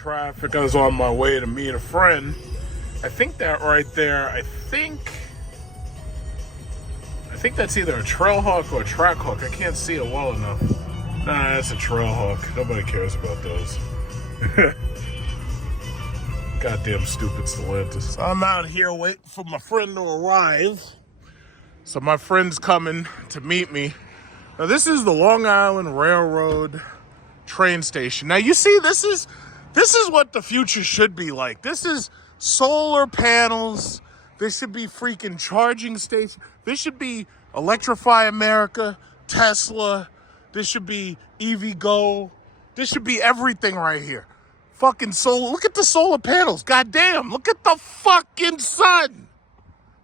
traffic. I was on my way to meet a friend. I think that right there, I think that's either a trail hawk or a track hawk. I can't see it well enough. Nah, that's a trail hawk. Nobody cares about those. Goddamn stupid Stellantis. So I'm out here waiting for my friend to arrive. So my friend's coming to meet me. Now this is the Long Island Railroad train station. Now you see, this is what the future should be like. This is solar panels. This should be freaking charging stations. This should be Electrify America, Tesla. This should be EVgo. This should be everything right here. Fucking solar. Look at the solar panels. Goddamn. Look at the fucking sun.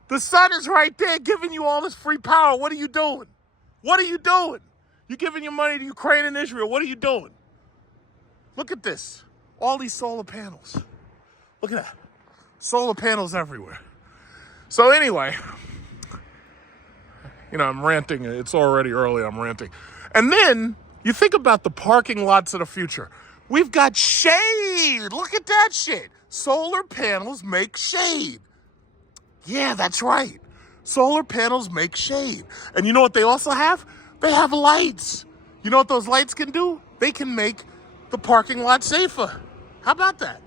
The sun is right there giving you all this free power. What are you doing? What are you doing? You're giving your money to Ukraine and Israel. What are you doing? Look at this. All these solar panels. Look at that. Solar panels everywhere. So anyway, you know, I'm ranting. It's already early. I'm ranting. And then you think about the parking lots of the future. We've got shade. Look at that shit. Solar panels make shade. Yeah, that's right. Solar panels make shade. And you know what they also have? They have lights. You know what those lights can do? They can make the parking lot safer. How about that?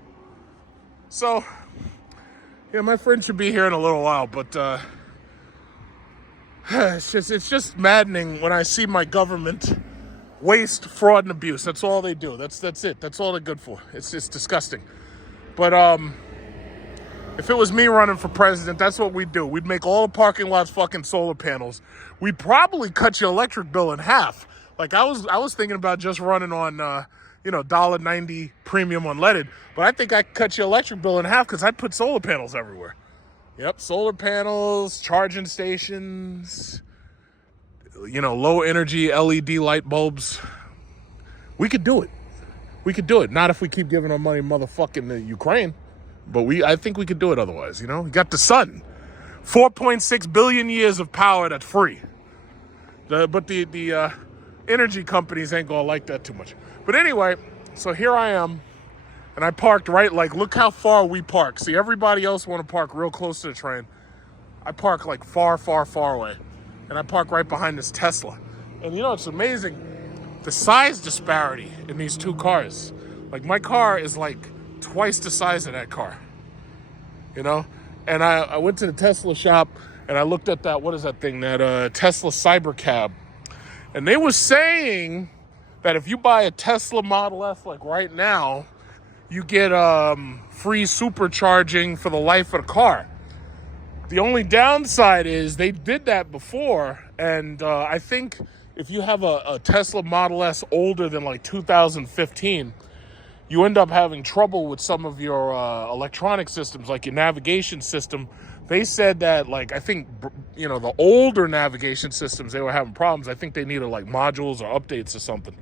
So, yeah, my friend should be here in a little while, but it's just maddening when I see my government waste, fraud, and abuse. That's all they do. That's it. That's all they're good for. It's just disgusting. But if it was me running for president, that's what we'd do. We'd make all the parking lots fucking solar panels. We'd probably cut your electric bill in half. Like I was thinking about just running on $1.90 premium unleaded, but I think I could cut your electric bill in half because I'd put solar panels everywhere. Yep, solar panels, charging stations, low energy LED light bulbs. We could do it. We could do it. Not if we keep giving our money motherfucking to Ukraine, but I think we could do it otherwise, We got the sun. 4.6 billion years of power that's free. But the energy companies ain't gonna like that too much. But anyway, so here I am, and I parked right, look how far we park. See, everybody else want to park real close to the train. I park far, far, far away. And I park right behind this Tesla. And it's amazing, the size disparity in these two cars. My car is twice the size of that car, And I went to the Tesla shop, and I looked at that, what is that thing, that Tesla Cybercab. And they were saying that if you buy a Tesla Model S right now, you get free supercharging for the life of the car. The only downside is they did that before, and I think if you have a Tesla Model S older than 2015, you end up having trouble with some of your electronic systems, like your navigation system. They said that, I think, the older navigation systems, they were having problems. I think they needed, modules or updates or something.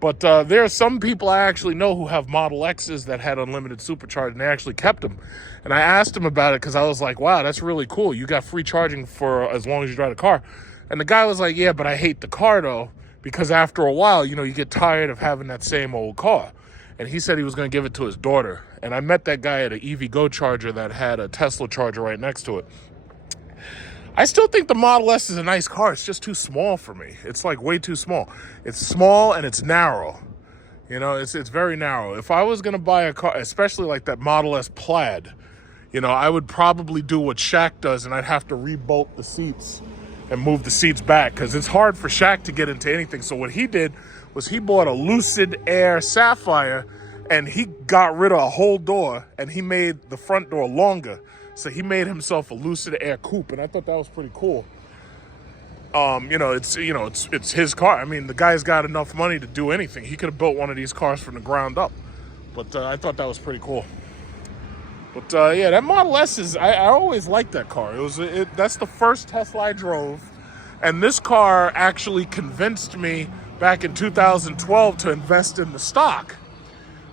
But there are some people I actually know who have Model X's that had unlimited supercharge, and they actually kept them. And I asked them about it because I was like, wow, that's really cool. You got free charging for as long as you drive the car. And the guy was like, yeah, but I hate the car, though, because after a while, you get tired of having that same old car. And he said he was going to give it to his daughter. And I met that guy at an EVgo charger that had a Tesla charger right next to it. I still think the Model S is a nice car. It's just too small for me. It's way too small. It's small and it's narrow. It's very narrow. If I was going to buy a car, especially that Model S Plaid, I would probably do what Shaq does, and I'd have to rebolt the seats and move the seats back because it's hard for Shaq to get into anything. So what he did was he bought a Lucid Air Sapphire, and he got rid of a whole door, and he made the front door longer. So he made himself a Lucid Air Coupe, and I thought that was pretty cool. It's his car. I mean, the guy's got enough money to do anything. He could have built one of these cars from the ground up. But I thought that was pretty cool. But yeah, that Model S is, I always liked that car. That's the first Tesla I drove. And this car actually convinced me back in 2012 to invest in the stock.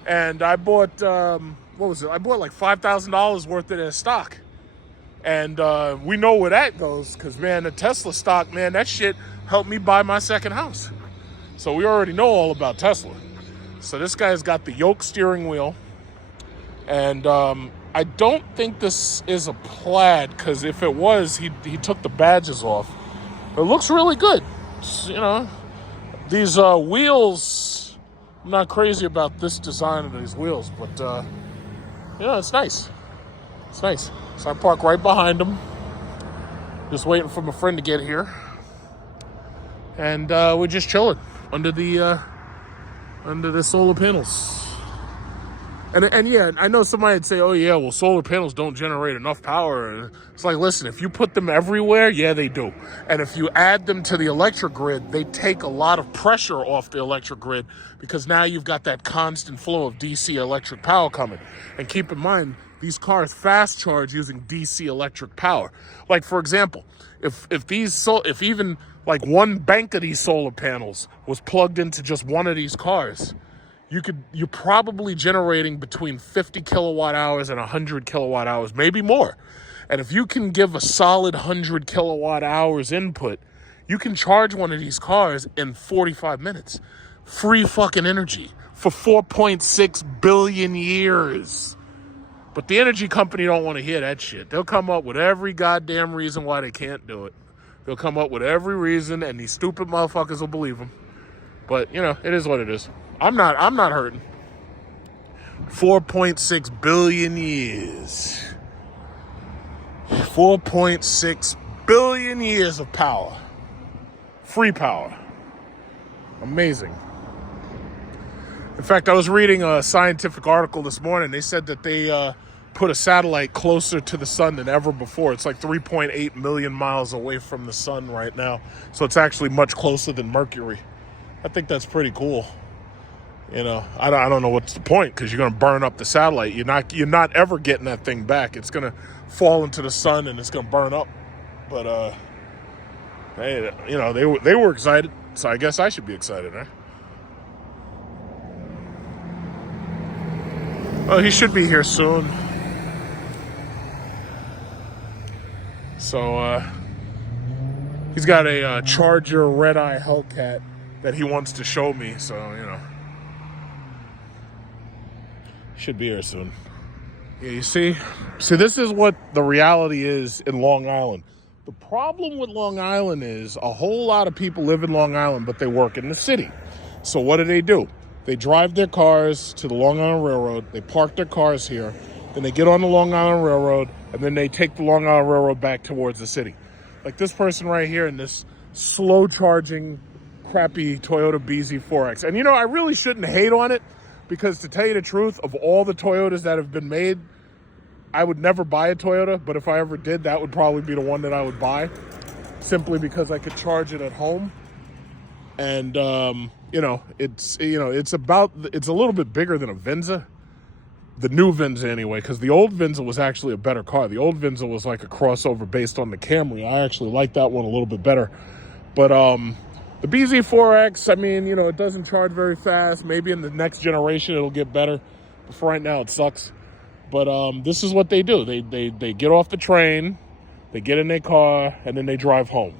And I bought, what was it? I bought $5,000 worth of their stock. And we know where that goes because, man, the Tesla stock, man, that shit helped me buy my second house. So we already know all about Tesla. So this guy's got the yoke steering wheel. And I don't think this is a plaid, because if it was, he took the badges off. It looks really good. You know, these wheels, I'm not crazy about this design of these wheels, but yeah, it's nice. It's nice. So I park right behind him, just waiting for my friend to get here. And we're just chilling under the solar panels. And yeah, I know somebody would say, oh yeah, well, solar panels don't generate enough power. It's like, listen, if you put them everywhere, yeah, they do. And if you add them to the electric grid, they take a lot of pressure off the electric grid, because now you've got that constant flow of DC electric power coming. And keep in mind, these cars fast charge using DC electric power. Like, for example, if even like one bank of these solar panels was plugged into just one of these cars, you're probably generating between 50 kilowatt hours and 100 kilowatt hours, maybe more. And if you can give a solid 100 kilowatt hours input, you can charge one of these cars in 45 minutes. Free fucking energy for 4.6 billion years. But the energy company don't want to hear that shit. They'll come up with every goddamn reason why they can't do it. They'll come up with every reason, and these stupid motherfuckers will believe them. But, you know, it is what it is. I'm not hurting. 4.6 billion years. 4.6 billion years of power. Free power. Amazing. In fact, I was reading a scientific article this morning. They said that they put a satellite closer to the sun than ever before. It's like 3.8 million miles away from the sun right now. So it's actually much closer than Mercury. I think that's pretty cool. You know, I don't know what's the point, because you're going to burn up the satellite. You're not ever getting that thing back. It's going to fall into the sun and it's going to burn up. But hey, you know, they were excited, so I guess I should be excited, right? Well, he should be here soon. So he's got a Charger Redeye Hellcat that he wants to show me. So, you know, should be here soon. Yeah, you see, this is what the reality is in Long Island. The problem with Long Island is a whole lot of people live in Long Island, but they work in the city. So what do? They drive their cars to the Long Island Railroad. They park their cars here. Then they get on the Long Island Railroad, and then they take the Long Island Railroad back towards the city. Like this person right here in this slow-charging, crappy Toyota BZ4X. And, you know, I really shouldn't hate on it, because to tell you the truth, of all the Toyotas that have been made, I would never buy a Toyota. But if I ever did, that would probably be the one that I would buy, simply because I could charge it at home. And, you know, it's a little bit bigger than a Venza. The new Venza anyway, because the old Venza was actually a better car. The old Venza was like a crossover based on the Camry. I actually like that one a little bit better. But the BZ4X, I mean, you know, it doesn't charge very fast. Maybe in the next generation it'll get better. But for right now, it sucks. But this is what they do. They get off the train, they get in their car, and then they drive home.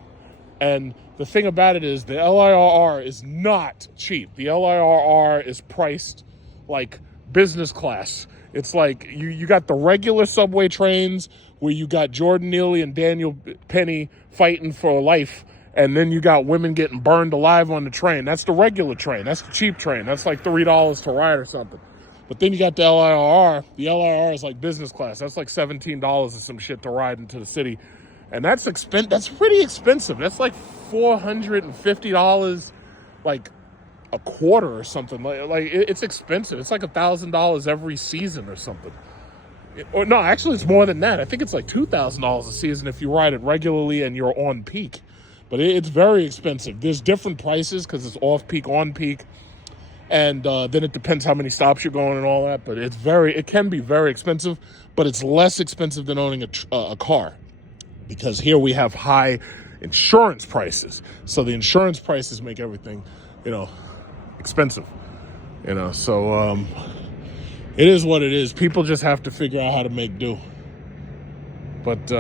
And the thing about it is the LIRR is not cheap. The LIRR is priced like business class. It's like you got the regular subway trains where you got Jordan Neely and Daniel Penny fighting for life, and then you got women getting burned alive on the train. That's the regular train. That's the cheap train. That's like $3 to ride or something. But then you got the LIRR. The LIRR is like business class. That's like $17 or some shit to ride into the city. And that's pretty expensive. That's like $450 like a quarter or something. Like it's expensive. It's like $1,000 every season or something. Or no, actually it's more than that. I think it's like $2,000 a season if you ride it regularly and you're on peak. But it's very expensive. There's different prices because it's off peak, on peak. And then it depends how many stops you're going and all that. But it can be very expensive, but it's less expensive than owning a car. Because here we have high insurance prices. So the insurance prices make everything, you know, expensive. You know, so it is what it is. People just have to figure out how to make do. But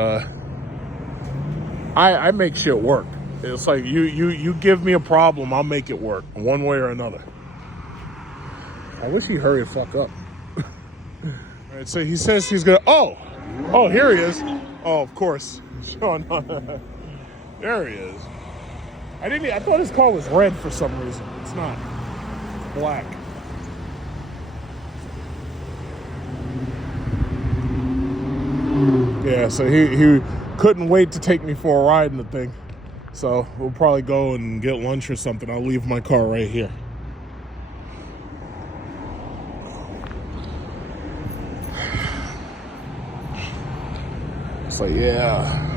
I make shit work. It's like you give me a problem, I'll make it work one way or another. I wish he'd hurry the fuck up. All right, so he says he's gonna. Oh, here he is. Oh, of course. Sean, there he is. I thought his car was red for some reason. It's not. It's black. Yeah, so he couldn't wait to take me for a ride in the thing. So we'll probably go and get lunch or something. I'll leave my car right here. So yeah.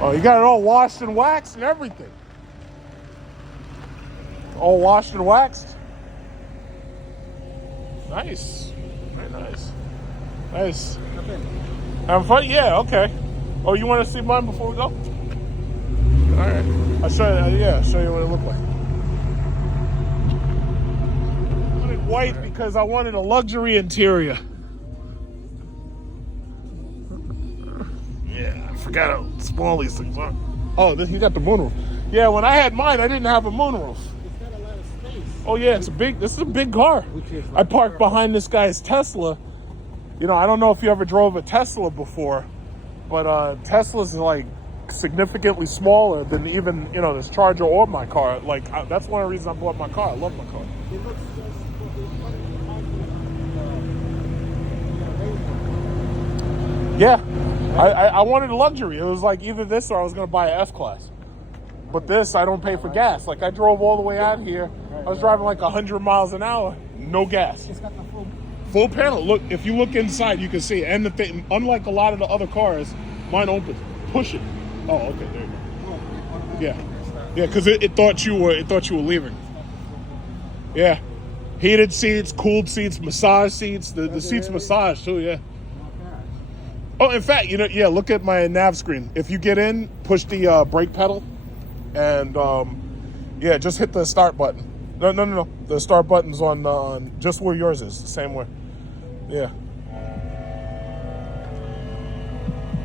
Oh, you got it all washed and waxed and everything. All washed and waxed. Nice. Very nice. Nice. Having fun? Yeah, okay. Oh, you want to see mine before we go? All right. I'll show you, show you what it looked like. I wanted white because I wanted a luxury interior. Yeah, I forgot how small these things are. Oh, you got the moonroof. Yeah, when I had mine, I didn't have a moonroof. Oh yeah, this is a big car. I parked behind this guy's Tesla. You know, I don't know if you ever drove a Tesla before, but Teslas are like significantly smaller than even, you know, this Charger or my car. Like that's one of the reasons I bought my car. I love my car. Yeah, I wanted a luxury. It was like either this or I was going to buy a S-Class. But this, I don't pay for gas. Like, I drove all the way out here. I was driving like 100 miles an hour, no gas. It's got the full panel. Look, if you look inside, you can see. And the thing, unlike a lot of the other cars, mine opens. Push it. Oh, okay, there you go. Yeah, yeah, because it thought you were leaving. Yeah, heated seats, cooled seats, massage seats. The seats massage too. Yeah. Oh, in fact, you know, yeah. Look at my nav screen. If you get in, push the brake pedal. And yeah, just hit the start button. No. The start button's on just where yours is, the same way. Yeah.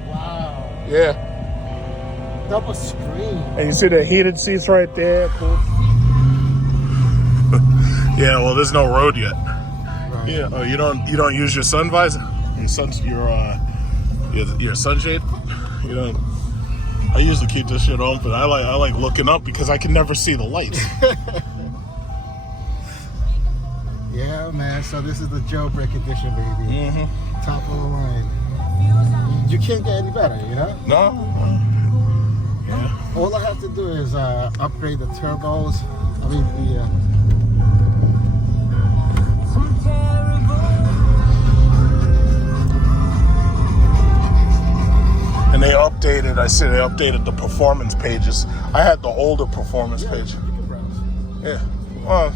Wow. Yeah. Double screen. And you see the heated seats right there. Cool. Yeah. Well, there's no road yet. Right. Yeah. Oh, you don't use your sun visor, your sunshade. You don't. I usually keep this shit on, but I like looking up because I can never see the lights. Yeah, man. So this is the Jailbreak edition, baby. Mm-hmm. Top of the line. You can't get any better, you know? No. Yeah. All I have to do is upgrade the turbos. I mean the. And they updated the performance pages. I had the older performance page. You can browse. Yeah. Well,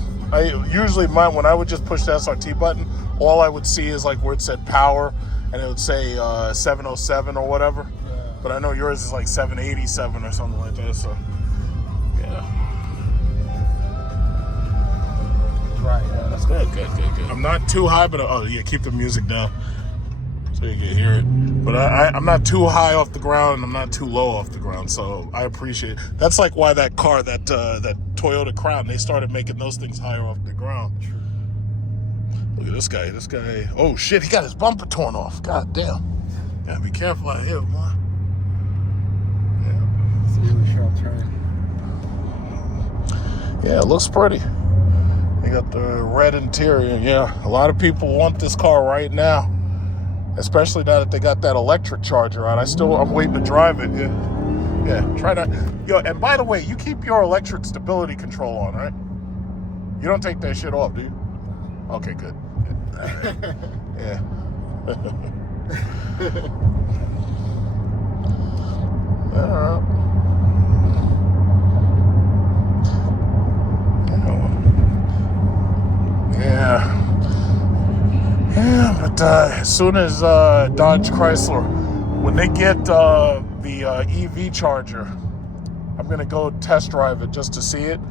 when I would just push the SRT button, all I would see is like where it said power, and it would say 707 or whatever. Yeah. But I know yours is like 787 or something like that. So, yeah. Right. Yeah, that's good. I'm not too high, but keep the music down so you can hear it. But I'm not too high off the ground, and I'm not too low off the ground, so I appreciate it. That's like why that car, that Toyota Crown, they started making those things higher off the ground. Look at this guy. Oh shit, he got his bumper torn off. God damn. Gotta be careful out here, boy. Yeah. It's a really sharp turn. Yeah, it looks pretty. They got the red interior. Yeah, a lot of people want this car right now. Especially now that they got that electric charger out. I'm waiting to drive it. Yeah. Try that. Yo, and by the way, you keep your electric stability control on, right? You don't take that shit off, do you? Okay, good. Yeah. All right. Yeah. Yeah, but as soon as Dodge Chrysler, when they get the EV charger, I'm going to go test drive it just to see it.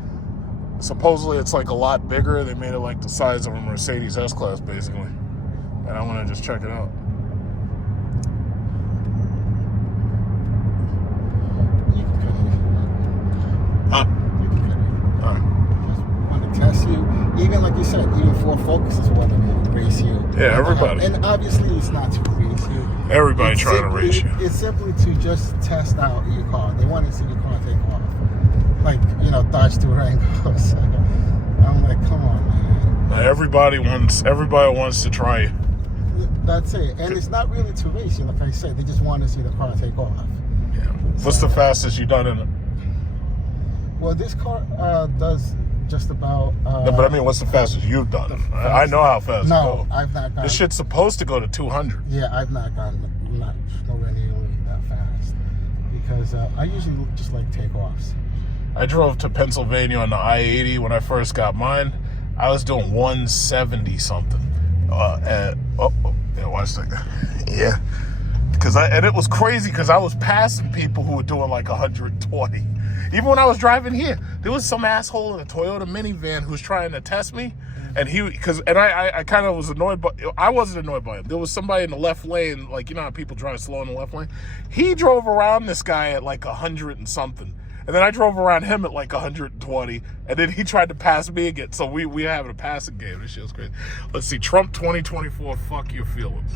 Supposedly it's like a lot bigger. They made it like the size of a Mercedes S-Class, basically. And I want to just check it out. even like you said, even Ford Focuses want to race you. Yeah, everybody. And obviously, it's not to race you. Everybody It's trying to race you. It's simply to just test out your car. They want to see your car take off. Like, you know, Dodge Durangos. I'm like, come on, man. Everybody wants to try it. That's it. And it's not really to race you. Like I said, they just want to see the car take off. Yeah. What's the fastest you've done in it? Well, this car does just about... no, but I mean, what's the fastest you've done? I know how fast it No, goes. I've not gone... This shit's supposed to go to 200. Yeah, I've not gone nowhere nearly that fast. Because I usually just like takeoffs. I drove to Pennsylvania on the I-80 when I first got mine. I was doing 170 something. Yeah, watch that. Yeah. And it was crazy because I was passing people who were doing like 120. Even when I was driving here, there was some asshole in a Toyota minivan who was trying to test me. And I kind of was annoyed, but I wasn't annoyed by him. There was somebody in the left lane, like, you know how people drive slow in the left lane? He drove around this guy at like 100 and something. And then I drove around him at like 120, and then he tried to pass me again. So we were having a passing game. This shit was crazy. Let's see, Trump 2024, fuck your feelings.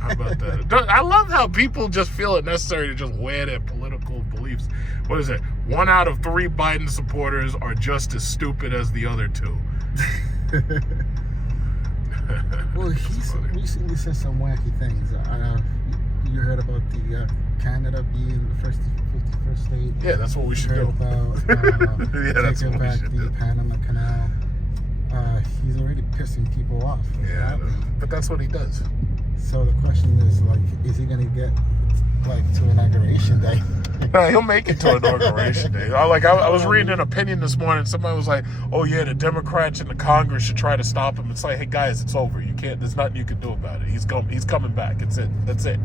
How about that? I love how people just feel it necessary to just wear their political beliefs. What is it? 1 out of 3 Biden supporters are just as stupid as the other 2. Well, he's recently said some wacky things. You heard about the Canada being the 51st state? Yeah, that's what we should do. About yeah, that's taking what we back should the do. Panama Canal. He's already pissing people off. Yeah, but that's what he does. So the question is, like, is he going to get, like, to Inauguration Day? No, he'll make it to Inauguration Day. I was reading an opinion this morning. Somebody was like, "Oh yeah, the Democrats in the Congress should try to stop him." It's like, hey guys, it's over. You can't. There's nothing you can do about it. He's coming back. That's it.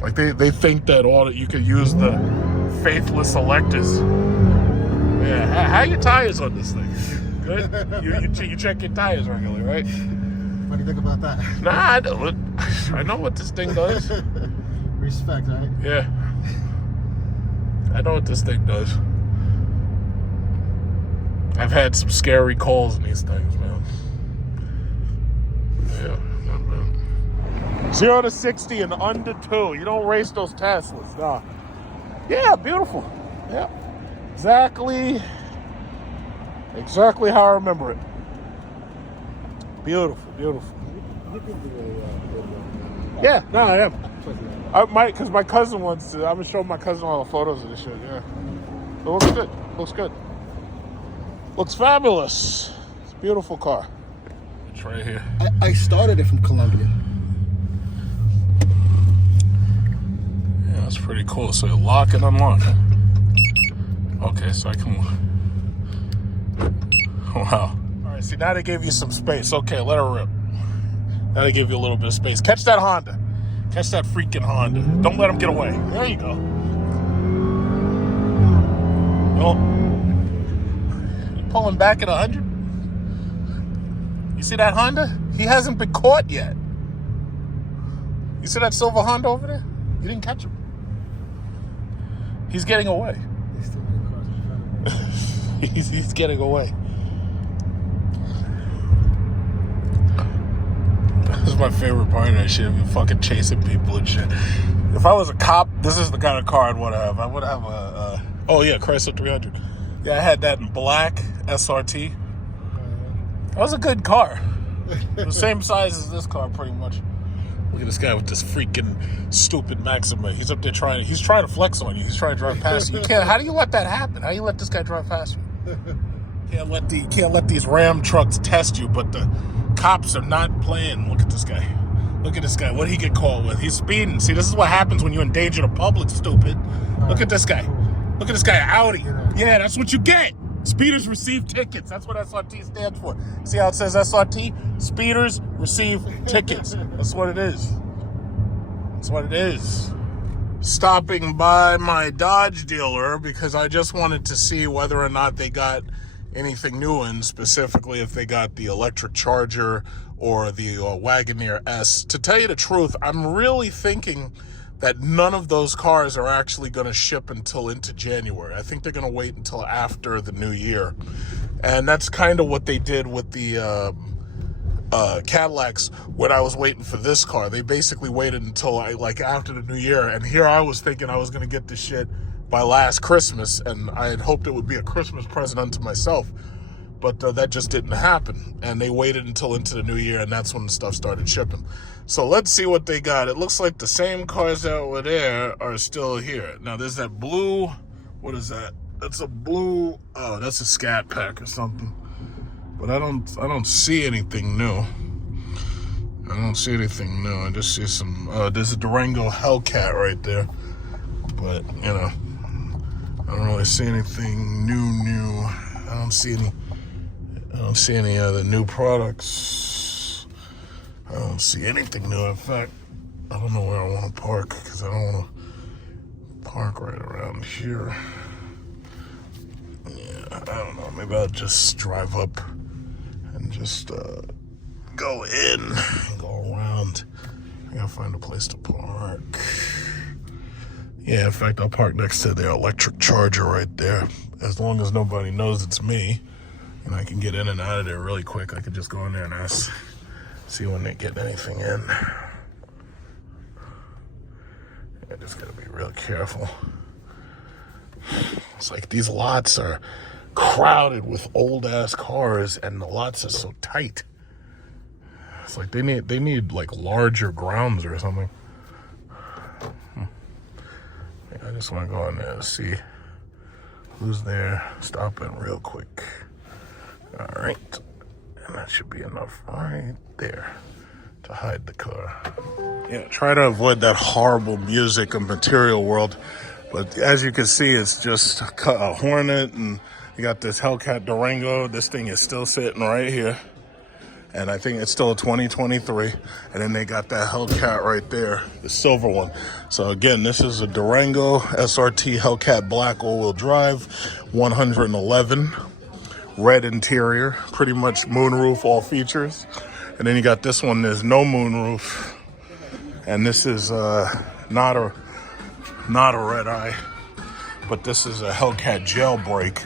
Like they think that you could use the faithless electors. Yeah, how are your tires on this thing? Good. You check your tires regularly, right? What do you think about that? Nah, I know what this thing does. Respect, right? Yeah. I know what this thing does. I've had some scary calls in these things, man. Yeah, man. 0 to 60 in under 2. You don't race those Teslas, nah. Yeah, beautiful. Yeah. Exactly how I remember it. Beautiful. You can do a good one. Yeah, no, I am. Because my cousin wants to. I'm gonna show my cousin all the photos of this shit. Yeah, it looks good. Looks fabulous. It's a beautiful car. It's right here. I started it from Colombia. Yeah, that's pretty cool. So you lock and unlock. Huh? Okay, so I can. Wow. All right. See, now they gave you some space. Okay, let her rip. Now they give you a little bit of space. Catch that Honda. Catch that freaking Honda. Don't let him get away. There you go. Oh. You pulling back at 100? You see that Honda? He hasn't been caught yet. You see that silver Honda over there? You didn't catch him. He's getting away. He's getting away. This is my favorite part of that shit. Be fucking chasing people and shit. If I was a cop, this is the kind of car I'd want to have. I would have a Chrysler 300. Yeah, I had that in black SRT. That was a good car. The same size as this car, pretty much. Look at this guy with this freaking stupid Maxima. He's up there he's trying to flex on you. He's trying to drive past you. How do you let that happen? How do you let this guy drive past you? You can't let these Ram trucks test you, but the cops are not playing. Look at this guy. What did he get caught with? He's speeding. See, this is what happens when you endanger the public, stupid. Look at this guy. Audi. Yeah, that's what you get. Speeders receive tickets. That's what SRT stands for. See how it says SRT? Speeders receive tickets. That's what it is. Stopping by my Dodge dealer because I just wanted to see whether or not they got anything new in, specifically if they got the electric Charger or the Wagoneer S. To tell you the truth, I'm really thinking that none of those cars are actually going to ship until into January. I think they're going to wait until after the new year. And that's kind of what they did with the Cadillacs when I was waiting for this car. They basically waited until like after the new year. And here I was thinking I was going to get this shit by last Christmas. And I had hoped it would be a Christmas present unto myself. But that just didn't happen. And they waited until into the new year, and that's when the stuff started shipping. So let's see what they got. It looks like the same cars that were there are still here. Now there's that blue, what is that? That's a blue, oh, that's a Scat Pack or something. But I don't see anything new. I don't see anything new. I just see some, there's a Durango Hellcat right there. But, you know, I don't really see anything new. I don't see any other new products. I don't see anything new. In fact, I don't know where I want to park because I don't want to park right around here. Yeah, I don't know. Maybe I'll just drive up and just go in and go around. I gotta find a place to park. Yeah, in fact, I'll park next to the electric charger right there. As long as nobody knows it's me. And I can get in and out of there really quick. I could just go in there and ask, see when they get anything in. I just gotta be real careful. It's like these lots are crowded with old ass cars, and the lots are so tight. It's like they need like larger grounds or something. I just want to go in there and see who's there. Stop it real quick. All right, and that should be enough right there to hide the car. Yeah, try to avoid that horrible music and material world. But as you can see, it's just a Hornet, and you got this Hellcat Durango. This thing is still sitting right here. And I think it's still a 2023. And then they got that Hellcat right there, the silver one. So again, this is a Durango SRT Hellcat black all-wheel drive, 111. Red interior, pretty much moonroof, all features. And then you got this one, there's no moonroof. And this is not a Redeye, but this is a Hellcat Jailbreak.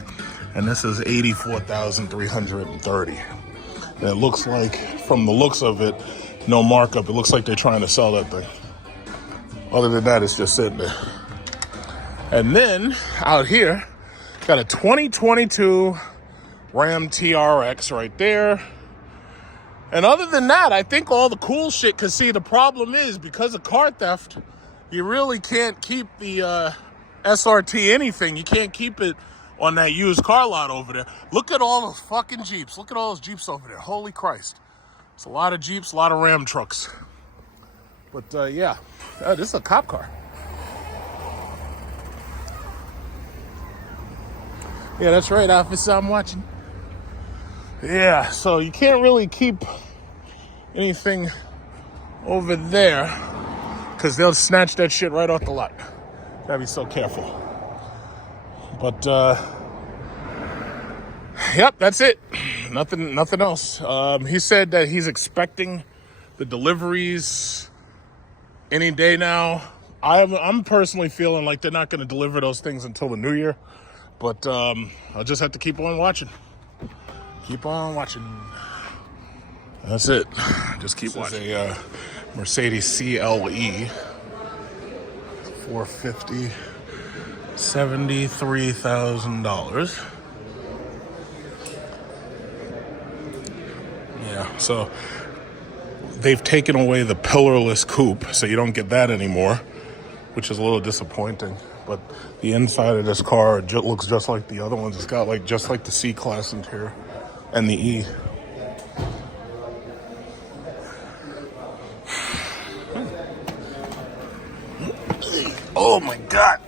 And this is $84,330. And it looks like, from the looks of it, no markup. It looks like they're trying to sell that thing. Other than that, it's just sitting there. And then, out here, got a 2022 Ram TRX right there. And other than that, I think all the cool shit, because see, the problem is, because of car theft, you really can't keep the SRT anything. You can't keep it on that used car lot over there. Look at all those fucking Jeeps. Look at all those Jeeps over there. Holy Christ. It's a lot of Jeeps, a lot of Ram trucks. But yeah, this is a cop car. Yeah, that's right, officer, I'm watching. Yeah, so you can't really keep anything over there because they'll snatch that shit right off the lot. Gotta be so careful. But, yep, that's it. Nothing else. He said that he's expecting the deliveries any day now. I'm personally feeling like they're not going to deliver those things until the new year. But I'll just have to keep on watching. Keep on watching. That's it. Just keep watching. This is a Mercedes CLE 450, $73,000. Yeah, so they've taken away the pillarless coupe, so you don't get that anymore, which is a little disappointing. But the inside of this car looks just like the other ones. It's got like just like the C-Class interior and the E. Oh my God,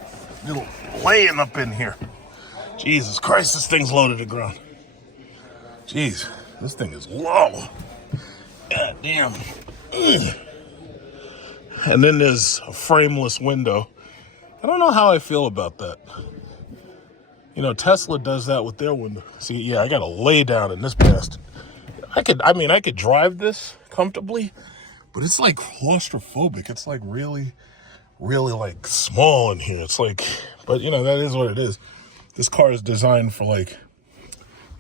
little laying up in here. Jesus Christ, this thing's low to the ground. Jeez, this thing is low. God damn. And then there's a frameless window. I don't know how I feel about that. You know, Tesla does that with their window. See, yeah, I gotta lay down in this bastard. I could drive this comfortably, but it's like claustrophobic. It's like really, really like small in here. It's like, but you know, that is what it is. This car is designed for like,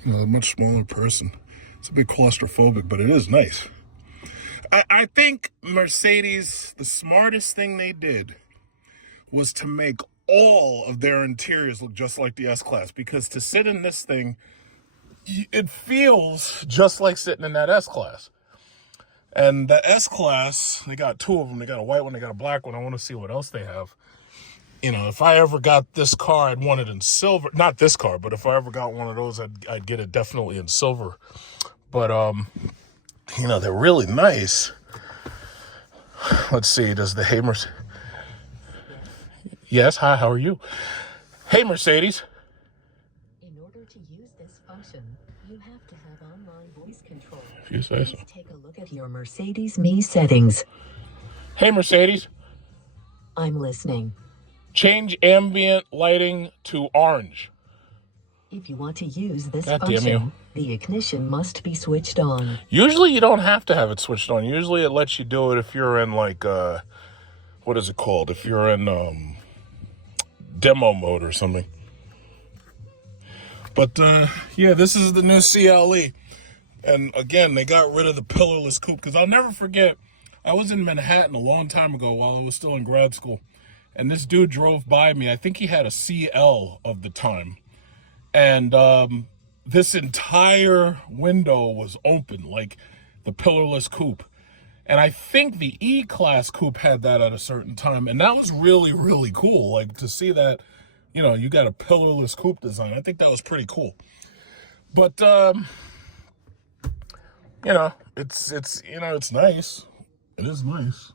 you know, a much smaller person. It's a bit claustrophobic, but it is nice. I think Mercedes, the smartest thing they did was to make all of their interiors look just like the S-Class, because to sit in this thing, it feels just like sitting in that S-Class. And the S-Class, they got two of them. They got a white one, they got a black one. I want to see what else they have. You know, if I ever got this car, I'd want it in silver. Not this car, but if I ever got one of those, I'd get it definitely in silver. But, you know, they're really nice. Let's see, does the Hey Mercedes... Yes, hi, how are you? Hey, Mercedes. In order to use this function, you have to have online voice control. If you say so. Please take a look at your Mercedes Me settings. Hey, Mercedes. I'm listening. Change ambient lighting to orange. If you want to use this God damn function, you. the ignition must be switched on. Usually you don't have to have it switched on. Usually it lets you do it if you're in like, what is it called? If you're in demo mode or something. But yeah, this is the new CLE. And again, they got rid of the pillarless coupe, because I'll never forget, I was in Manhattan a long time ago while I was still in grad school. And this dude drove by me. I think he had a CL of the time. And this entire window was open, like the pillarless coupe. And I think the E-Class coupe had that at a certain time. And that was really, really cool. Like, to see that, you know, you got a pillarless coupe design. I think that was pretty cool. But, you know, it's you know, it's nice. It is nice.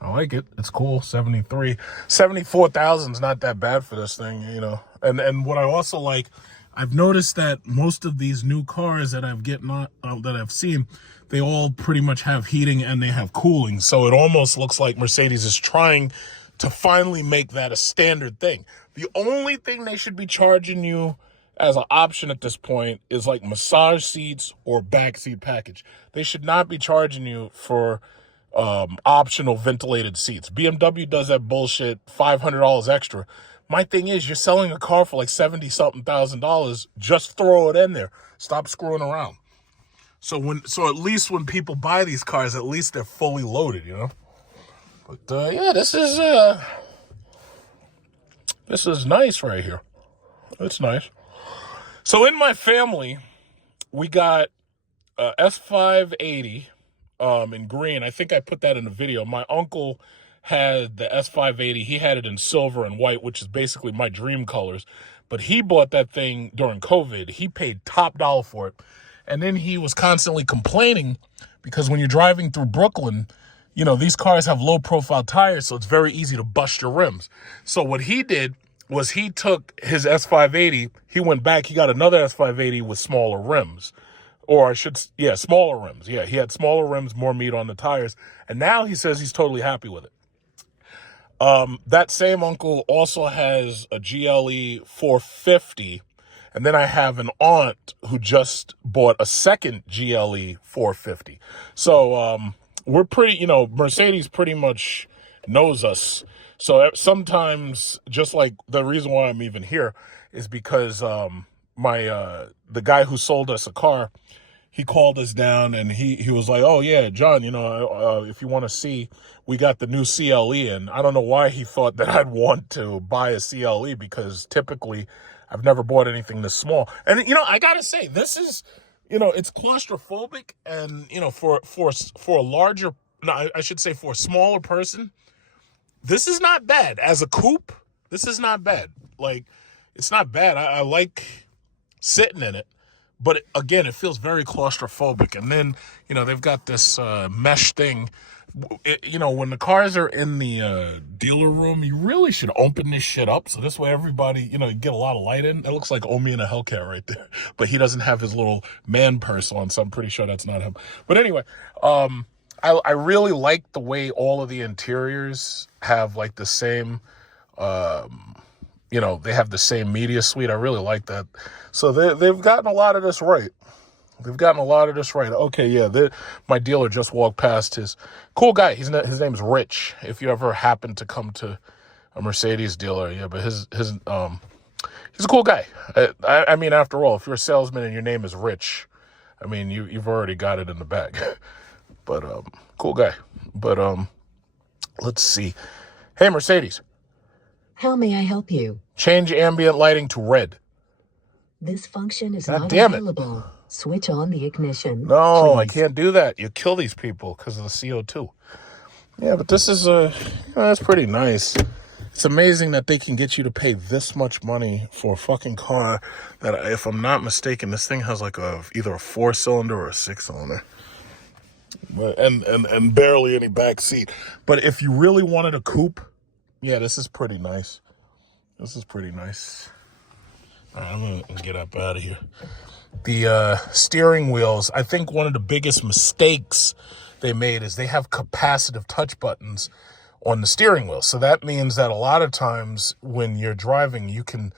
I like it. It's cool. 74,000 is not that bad for this thing, you know. And what I also like, I've noticed that most of these new cars that I've seen, they all pretty much have heating and they have cooling. So it almost looks like Mercedes is trying to finally make that a standard thing. The only thing they should be charging you as an option at this point is like massage seats or backseat package. They should not be charging you for optional ventilated seats. BMW does that bullshit, $500 extra. My thing is, you're selling a car for like $70-something thousand. Just throw it in there. Stop screwing around. So at least when people buy these cars, at least they're fully loaded, you know. But yeah, this is nice right here. It's nice. So in my family, we got S580 in green. I think I put that in the video. My uncle had the S580. He had it in silver and white, which is basically my dream colors. But he bought that thing during COVID. He paid top dollar for it. And then he was constantly complaining because when you're driving through Brooklyn, you know, these cars have low profile tires, so it's very easy to bust your rims. So what he did was he took his S580, he went back, he got another S580 with smaller rims. Or smaller rims. Yeah, he had smaller rims, more meat on the tires. And now he says he's totally happy with it. That same uncle also has a GLE 450. And then I have an aunt who just bought a second GLE 450. So we're pretty, you know, Mercedes pretty much knows us. So sometimes, just like the reason why I'm even here is because the guy who sold us a car, he called us down and he was like, oh yeah, John, you know, if you want to see, we got the new CLE. And I don't know why he thought that I'd want to buy a CLE, because typically I've never bought anything this small. And, you know, I got to say, this is, you know, it's claustrophobic, and, you know, for a larger, no, I should say for a smaller person, this is not bad. As a coupe, this is not bad. Like, it's not bad. I like sitting in it. But again, it feels very claustrophobic. And then, you know, they've got this mesh thing. You know, when the cars are in the dealer room, you really should open this shit up. So this way everybody, you know, you get a lot of light in. That looks like Omi in a Hellcat right there. But he doesn't have his little man purse on, so I'm pretty sure that's not him. But anyway, I really like the way all of the interiors have like the same, you know, they have the same media suite. I really like that. So they've gotten a lot of this right. They've gotten a lot of this right. Okay, yeah, my dealer just walked past his cool guy. His name is Rich. If you ever happen to come to a Mercedes dealer, yeah, but he's a cool guy. I mean, after all, if you're a salesman and your name is Rich, I mean, you've already got it in the bag. But cool guy. But let's see. Hey, Mercedes. How may I help you? Change ambient lighting to red. This function is God not damn it. available. Switch on the ignition. No, please. I can't do that. You kill these people because of the CO2. Yeah, but this is that's pretty nice. It's amazing that they can get you to pay this much money for a fucking car that, if I'm not mistaken, this thing has like either a 4-cylinder or a 6-cylinder. But and barely any back seat. But if you really wanted a coupe, yeah, this is pretty nice. This is pretty nice. All right, I'm gonna get up out of here. The steering wheels, I think one of the biggest mistakes they made is they have capacitive touch buttons on the steering wheel. So that means that a lot of times when you're driving, you can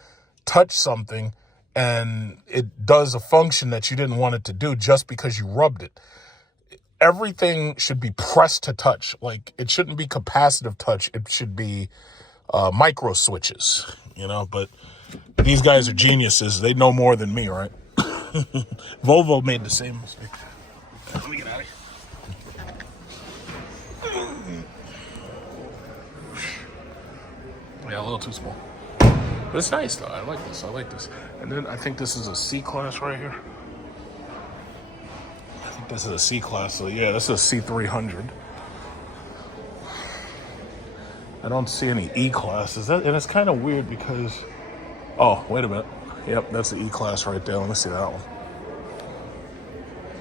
touch something and it does a function that you didn't want it to do just because you rubbed it. Everything should be pressed to touch. Like, it shouldn't be capacitive touch. It should be micro switches, but these guys are geniuses. They know more than me, right? Volvo made the same mistake. Let me get out of here. Yeah, a little too small. But it's nice, though. I like this. And then I think this is a C-Class right here. I think this is a C-Class. So, yeah, this is a C300. I don't see any E-Classes. And it's kind of weird because... Oh, wait a minute. Yep, that's the E-Class right there. Let me see that one.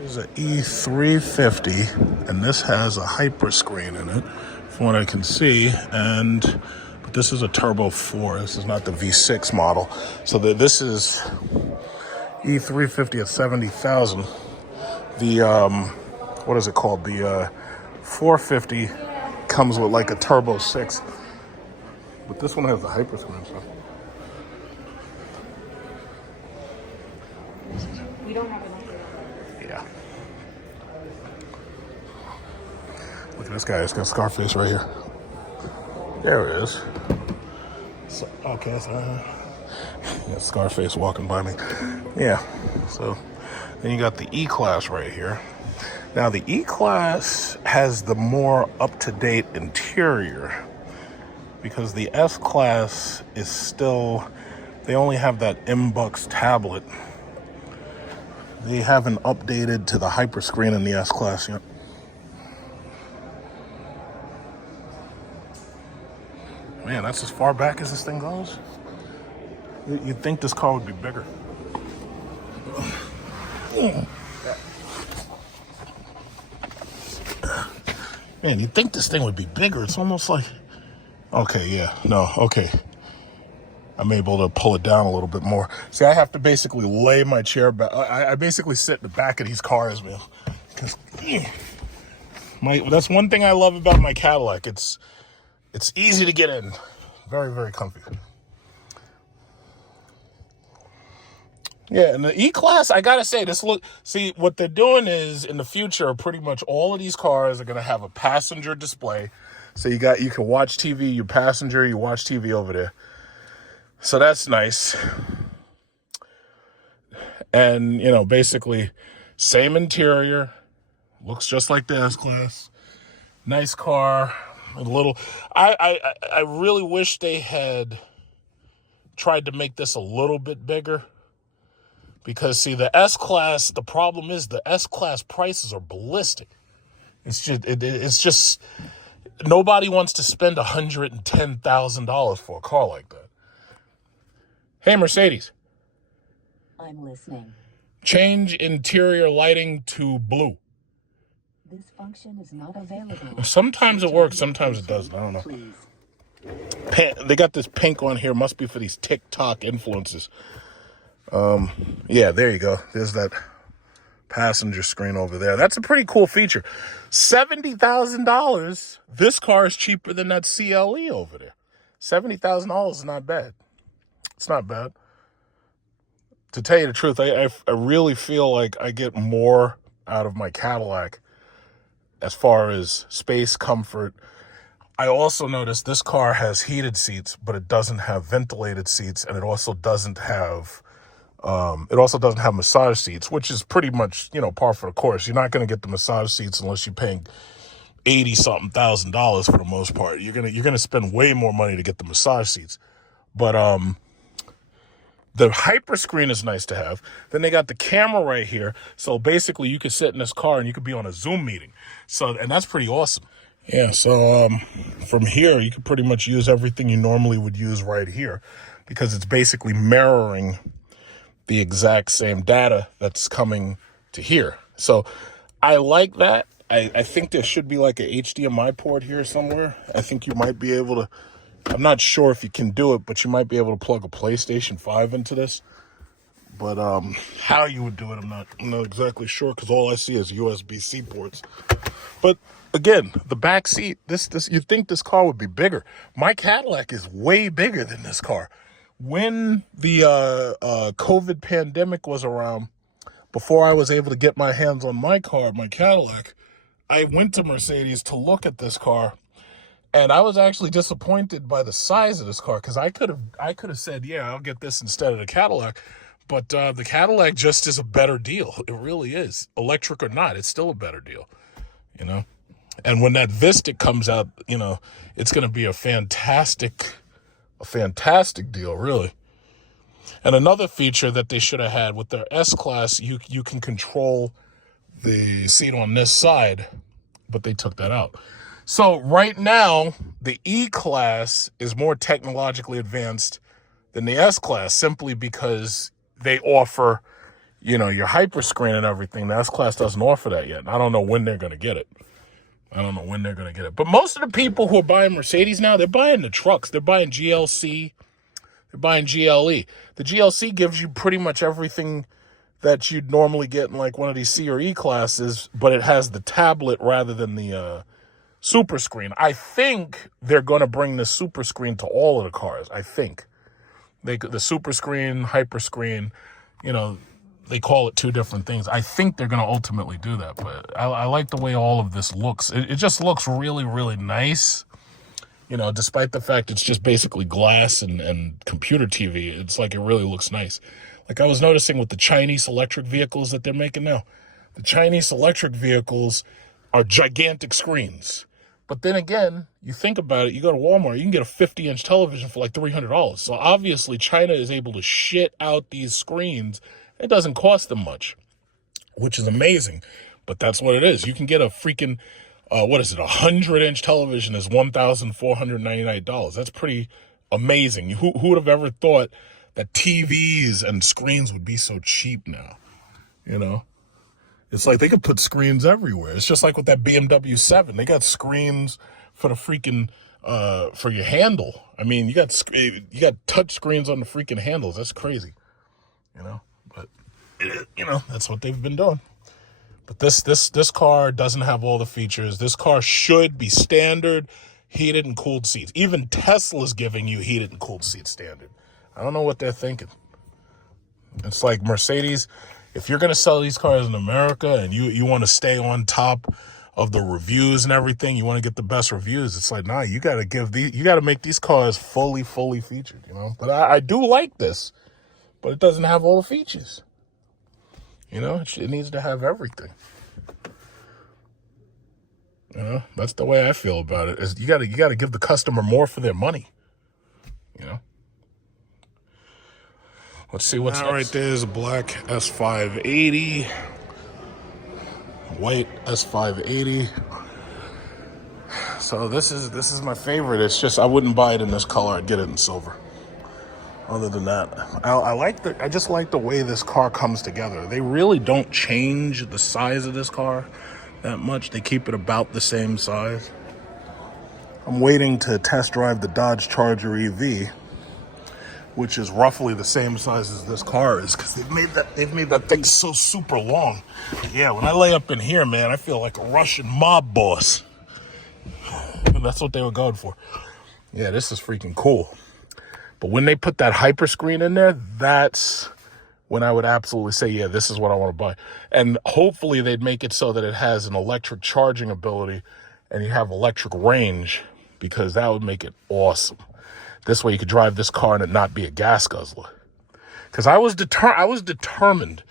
This is an E350, and this has a hyper screen in it, from what I can see. But this is a Turbo 4. This is not the V6 model. So this is E350 at 70,000. The what is it called? The 450 comes with like a Turbo 6, but this one has the hyper screen. So. We don't have enough. Yeah. Look at this guy. He's got Scarface right here. There it is. So, okay, so got Scarface walking by me. Yeah. So then you got the E-Class right here. Now the E-Class has the more up-to-date interior because the S-Class is still, they only have that M-Bucks tablet. They haven't updated to the hyperscreen in the S-Class yet. Man, that's as far back as this thing goes. You'd think this car would be bigger. Man, you'd think this thing would be bigger. It's almost like... Okay, yeah. No, okay. I'm able to pull it down a little bit more. See, I have to basically lay my chair back. I basically sit in the back of these cars, man. Because that's one thing I love about my Cadillac. It's easy to get in. Very, very comfy. Yeah, and the E-Class, I gotta say, see, what they're doing is, in the future, pretty much all of these cars are gonna have a passenger display. So you can watch TV, you passenger, you watch TV over there. So that's nice. And, basically, same interior. Looks just like the S-Class. Nice car. A little... I really wish they had tried to make this a little bit bigger. Because, see, the S-Class, the problem is the S-Class prices are ballistic. It's just nobody wants to spend $110,000 for a car like that. Hey, Mercedes. I'm listening. Change interior lighting to blue. This function is not available. Sometimes it works, sometimes it doesn't. I don't know. Please. They got this pink on here. Must be for these TikTok influencers. Yeah, there you go. There's that passenger screen over there. That's a pretty cool feature. $70,000. This car is cheaper than that CLE over there. $70,000 is not bad. It's not bad. to tell you the truth, I really feel like I get more out of my Cadillac as far as space, comfort. I also noticed this car has heated seats, but it doesn't have ventilated seats, and it also doesn't have massage seats, which is pretty much, par for the course. You're not going to get the massage seats unless you're paying $80-something thousand for the most part. You're gonna spend way more money to get the massage seats. But the hyper screen is nice to have. Then they got the camera right here. So basically you could sit in this car and you could be on a Zoom meeting. And that's pretty awesome. Yeah, so from here you could pretty much use everything you normally would use right here, because it's basically mirroring the exact same data that's coming to here. So I like that. I think there should be like a HDMI port here somewhere. I think you might be able to, I'm not sure if you can do it, but you might be able to plug a PlayStation 5 into this. But how you would do it, I'm not exactly sure, because all I see is USB-C ports. But again, the back seat, this you'd think this car would be bigger. My Cadillac is way bigger than this car. When the COVID pandemic was around, before I was able to get my hands on my car, my Cadillac, I went to Mercedes to look at this car, and I was actually disappointed by the size of this car, because I could have said, yeah, I'll get this instead of the Cadillac. But the Cadillac just is a better deal. It really is. Electric or not, it's still a better deal, And when that Vista comes out, it's going to be a fantastic deal, really. And another feature that they should have had with their S-Class, you can control the seat on this side, but they took that out. So right now, the E-Class is more technologically advanced than the S-Class, simply because they offer, your hyper screen and everything. The S-Class doesn't offer that yet. I don't know when they're going to get it. But most of the people who are buying Mercedes now, they're buying the trucks. They're buying GLC. They're buying GLE. The GLC gives you pretty much everything that you'd normally get in like one of these C or E classes, but it has the tablet rather than the super screen. I think they're going to bring the super screen to all of the cars. I think the super screen, hyper screen, they call it two different things. I think they're going to ultimately do that, but I like the way all of this looks. It just looks really, really nice. Despite the fact it's just basically glass and computer TV, it's like it really looks nice. Like I was noticing with the Chinese electric vehicles that they're making now. The Chinese electric vehicles are gigantic screens. But then again, you think about it, you go to Walmart, you can get a 50-inch television for like $300. So obviously China is able to shit out these screens. It doesn't cost them much, which is amazing. But that's what it is. You can get a freaking, 100-inch television is $1,499. That's pretty amazing. Who would have ever thought that TVs and screens would be so cheap now? It's like they could put screens everywhere. It's just like with that BMW 7. They got screens for the freaking, for your handle. I mean, you got touch screens on the freaking handles. That's crazy, But, that's what they've been doing. But this car doesn't have all the features. This car should be standard heated and cooled seats. Even Tesla's giving you heated and cooled seats standard. I don't know what they're thinking. It's like Mercedes, if you're going to sell these cars in America and you want to stay on top of the reviews and everything, you want to get the best reviews, it's like, nah, you got to make these cars fully featured, But I do like this, but it doesn't have all the features. It needs to have everything. That's the way I feel about it. Is you got to give the customer more for their money. Let's see what's next. Right there is a black S580, white S580. So this is my favorite. It's just I wouldn't buy it in this color. I'd get it in silver. Other than that, I just like the way this car comes together. They really don't change the size of this car that much. They keep it about the same size. I'm waiting to test drive the Dodge Charger EV, which is roughly the same size as this car is, because they've made that thing so super long. Yeah, when I lay up in here, man, I feel like a Russian mob boss. That's what they were going for. Yeah, this is freaking cool. But when they put that hyper screen in there, that's when I would absolutely say, yeah, this is what I want to buy. And hopefully they'd make it so that it has an electric charging ability and you have electric range, because that would make it awesome. This way you could drive this car and it not be a gas guzzler. Because I was determined.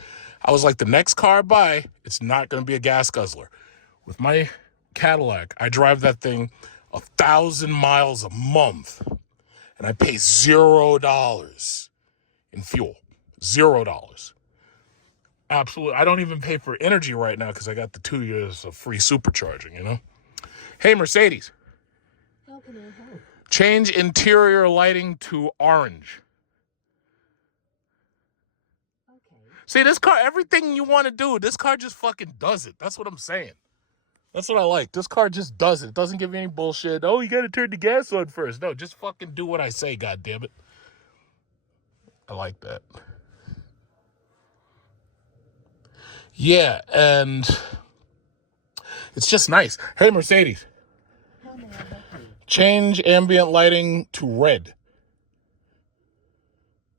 I was like, the next car I buy, it's not going to be a gas guzzler. With my Cadillac, I drive that thing 1,000 miles a month, and I pay $0 in fuel. $0. Absolutely. I don't even pay for energy right now because I got the 2 years of free supercharging, you know? Hey, Mercedes. How can I help? Change interior lighting to orange. Okay. See, this car, everything you want to do, this car just fucking does it. That's what I'm saying. That's what I like. This car just does it. It doesn't give you any bullshit. Oh, you got to turn the gas on first. No, just fucking do what I say, goddammit. I like that. Yeah, and it's just nice. Hey, Mercedes. How may I help you? Change ambient lighting to red.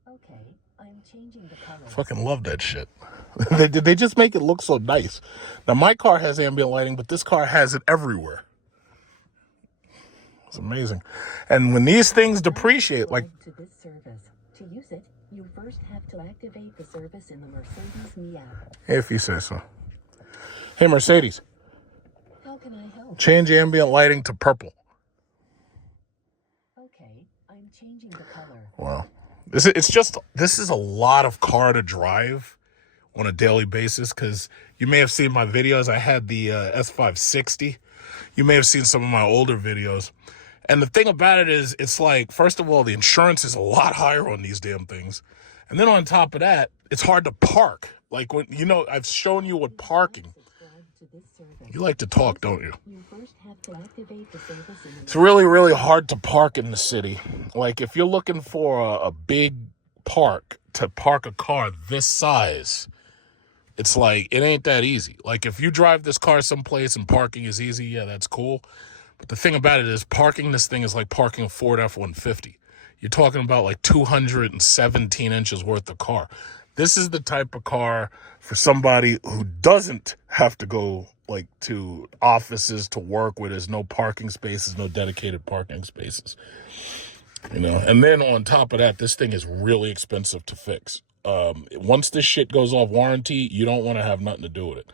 Okay, I'm changing the color. Fucking love that shit. They just make it look so nice. Now, my car has ambient lighting, but this car has it everywhere. It's amazing. And when these things depreciate, like... To this service. To use it, you first have to activate the service in the Mercedes Me app. If you say so. Hey, Mercedes. How can I help? Change ambient lighting to purple. Okay, I'm changing the color. Wow. This is a lot of car to drive on a daily basis, because you may have seen my videos. I had the S560. You may have seen some of my older videos. And the thing about it is, it's like, first of all, the insurance is a lot higher on these damn things. And then on top of that, it's hard to park. Like, when, you know, I've shown you what parking. You like to talk, don't you? You first have to activate the service in the It's really, really hard to park in the city. Like, if you're looking for a big park to park a car this size, it's like, it ain't that easy. Like, if you drive this car someplace and parking is easy, yeah, that's cool. But the thing about it is, parking this thing is like parking a Ford F-150. You're talking about like 217 inches worth of car. This is the type of car for somebody who doesn't have to go like to offices to work where there's no parking spaces, no dedicated parking spaces. You know, and then on top of that, this thing is really expensive to fix. Once this shit goes off warranty, you don't want to have nothing to do with it.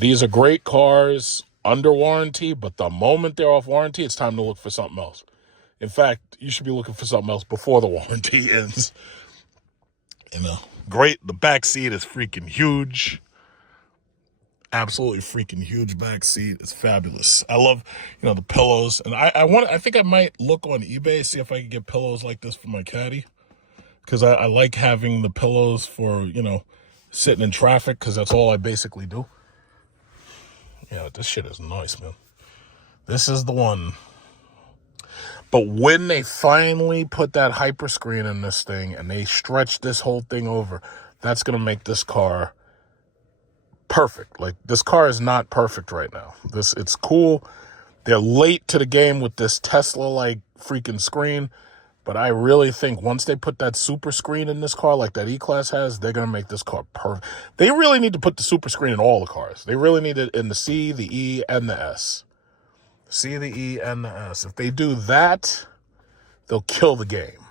These are great cars under warranty, but the moment they're off warranty, it's time to look for something else. In fact, you should be looking for something else before the warranty ends. You know, great. The back seat is freaking huge. Absolutely freaking huge back seat. It's fabulous. I love, you know, the pillows. And I think I might look on eBay, see if I can get pillows like this for my caddy. Because I like having the pillows for, you know, sitting in traffic, because that's all I basically do. Yeah, this shit is nice, man. This is the one. But when they finally put that hyper screen in this thing and they stretch this whole thing over, that's going to make this car perfect. Like, this car is not perfect right now. It's cool. They're late to the game with this Tesla-like freaking screen. But I really think once they put that super screen in this car like that E-Class has, they're going to make this car perfect. They really need to put the super screen in all the cars. They really need it in the C, the E, and the S. C, the E, and the S. If they do that, they'll kill the game.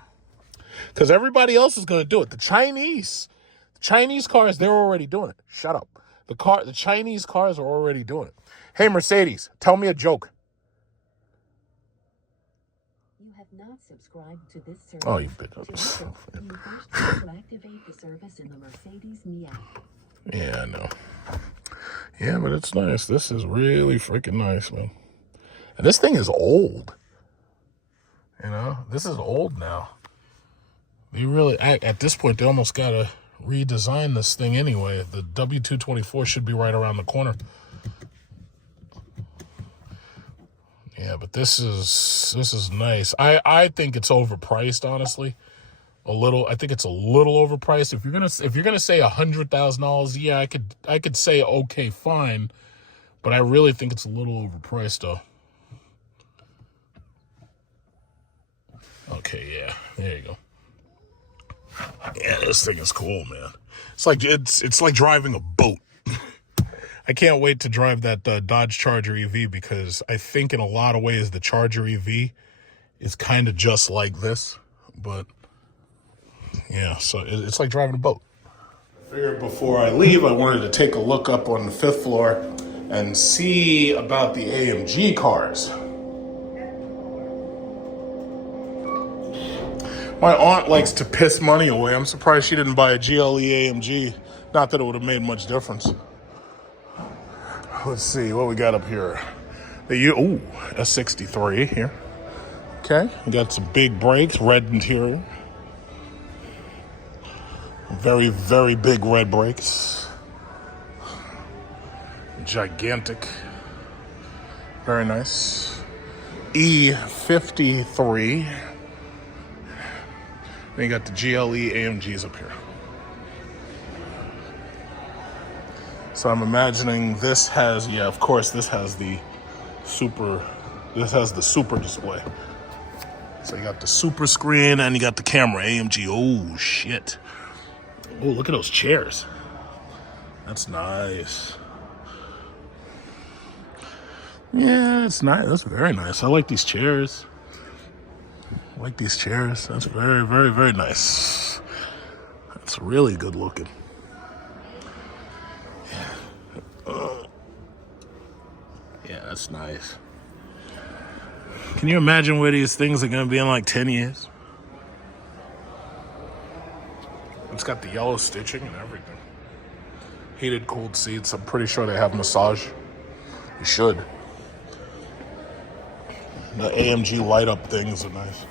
Because everybody else is going to do it. The Chinese cars, they're already doing it. Shut up. The Chinese cars are already doing it. Hey, Mercedes, tell me a joke. Not subscribed to this service. Oh, you bitch. You first have to activate the service in the Mercedes Me app. Yeah, I know. Yeah, but it's nice. This is really freaking nice, man. And this thing is old. You know, this is old now. They really, at this point, they almost got to redesign this thing anyway. The W224 should be right around the corner. Yeah, but this is nice. I think it's overpriced, honestly. A little. I think it's a little overpriced. If you're gonna say $100,000, yeah, I could say okay, fine. But I really think it's a little overpriced, though. Okay, yeah, there you go. Yeah, this thing is cool, man. It's like driving a boat. I can't wait to drive that Dodge Charger EV because I think in a lot of ways the Charger EV is kind of just like this. But yeah, so it's like driving a boat. I figured before I leave, I wanted to take a look up on the 5th floor and see about the AMG cars. My aunt likes to piss money away. I'm surprised she didn't buy a GLE AMG. Not that it would have made much difference. Let's see what we got up here. Ooh, a 63 here. Okay, we got some big brakes, red interior. Very, very big red brakes. Gigantic. Very nice. E53. Then you got the GLE AMGs up here. So I'm imagining this has, yeah, of course, this has the super display. So you got the super screen and you got the camera, AMG. Oh, shit. Oh, look at those chairs. That's nice. Yeah, it's nice. That's very nice. I like these chairs. That's very, very, very nice. That's really good looking. Yeah, that's nice. Can you imagine where these things are going to be in like 10 years? It's got the yellow stitching and everything. Heated, cooled seats. I'm pretty sure they have massage. You should. The AMG light up things are nice.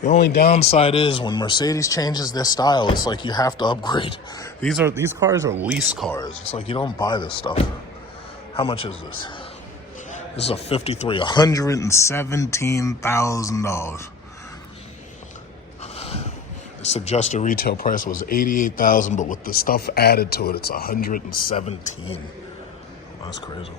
The only downside is when Mercedes changes their style, it's like you have to upgrade. These cars are lease cars. It's like you don't buy this stuff. How much is this? This is a 53, $117,000. The suggested retail price was $88,000, but with the stuff added to it, it's $117,000. That's crazy.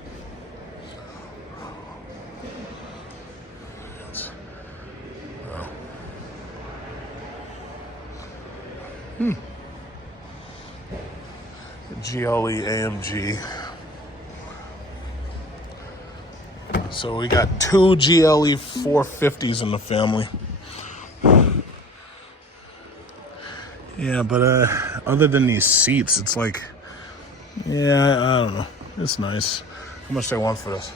GLE AMG. So we got two GLE 450s in the family. Yeah, but other than these seats, it's like, yeah, I don't know. It's nice. How much they want for this?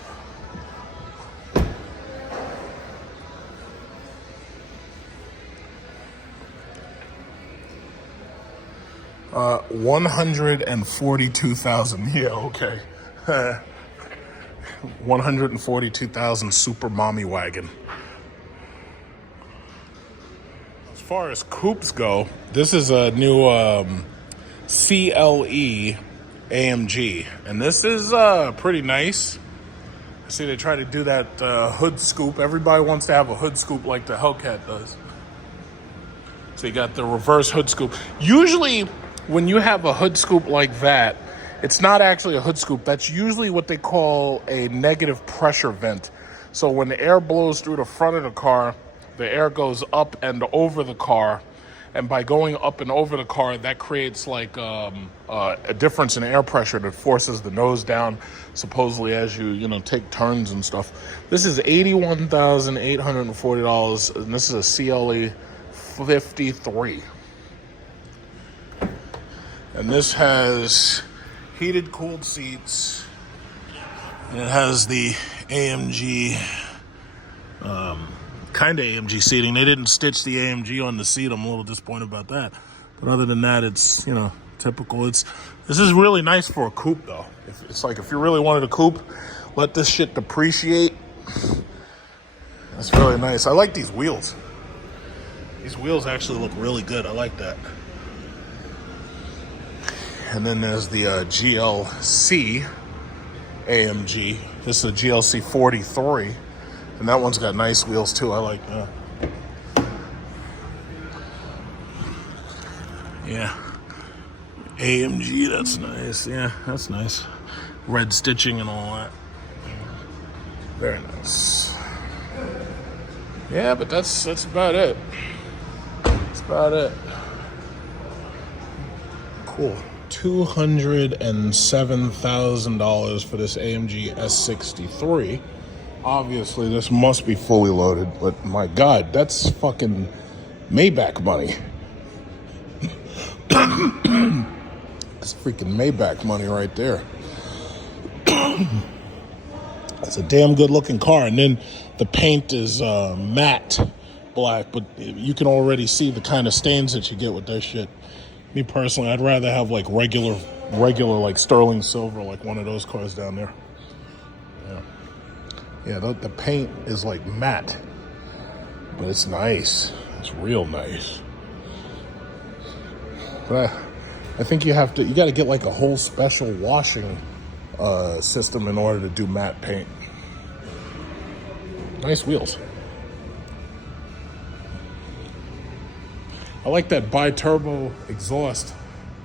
$142,000. Yeah, okay. 142,000 super mommy wagon. As far as coupes go, this is a new CLE AMG, and this is pretty nice. I see they try to do that hood scoop. Everybody wants to have a hood scoop like the Hellcat does. So you got the reverse hood scoop. Usually, when you have a hood scoop like that, it's not actually a hood scoop. That's usually what they call a negative pressure vent. So when the air blows through the front of the car, the air goes up and over the car. And by going up and over the car, that creates like a difference in air pressure that forces the nose down, supposedly as you take turns and stuff. This is $81,840, and this is a CLE 53. And this has heated, cooled seats. And it has the AMG, kind of AMG seating. They didn't stitch the AMG on the seat. I'm a little disappointed about that. But other than that, it's, typical. This is really nice for a coupe, though. It's like if you really wanted a coupe, let this shit depreciate. That's really nice. I like these wheels. These wheels actually look really good. I like that. And then there's the GLC AMG. This is a GLC 43. And that one's got nice wheels too. I like that. Yeah. AMG, that's nice. Yeah, that's nice. Red stitching and all that. Very nice. Yeah, but that's about it. That's about it. Cool. $207,000 for this AMG S63. Obviously, this must be fully loaded, but my God, that's fucking Maybach money. That's freaking Maybach money right there. That's a damn good looking car. And then the paint is matte black, but you can already see the kind of stains that you get with that shit. Me personally, I'd rather have like regular like sterling silver, like one of those cars down there. Yeah, the paint is like matte, but it's nice. It's real nice. But I think you got to get like a whole special washing system in order to do matte paint. Nice wheels. I like that bi-turbo exhaust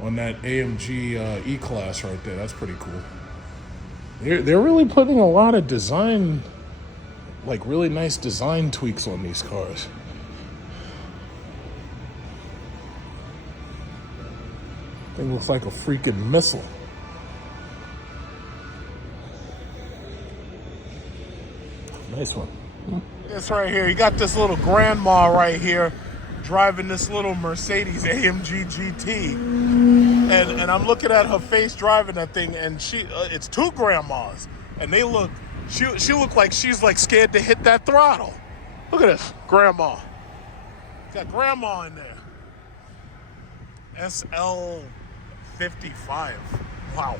on that AMG E-Class right there. That's pretty cool. They're really putting a lot of design, like really nice design tweaks on these cars. Thing looks like a freaking missile. Nice one. This right here, you got this little grandma right here driving this little Mercedes AMG GT. And I'm looking at her face driving that thing, and it's two grandmas. And they look, she looked like she's like scared to hit that throttle. Look at this, grandma. Got grandma in there. SL55. Wow.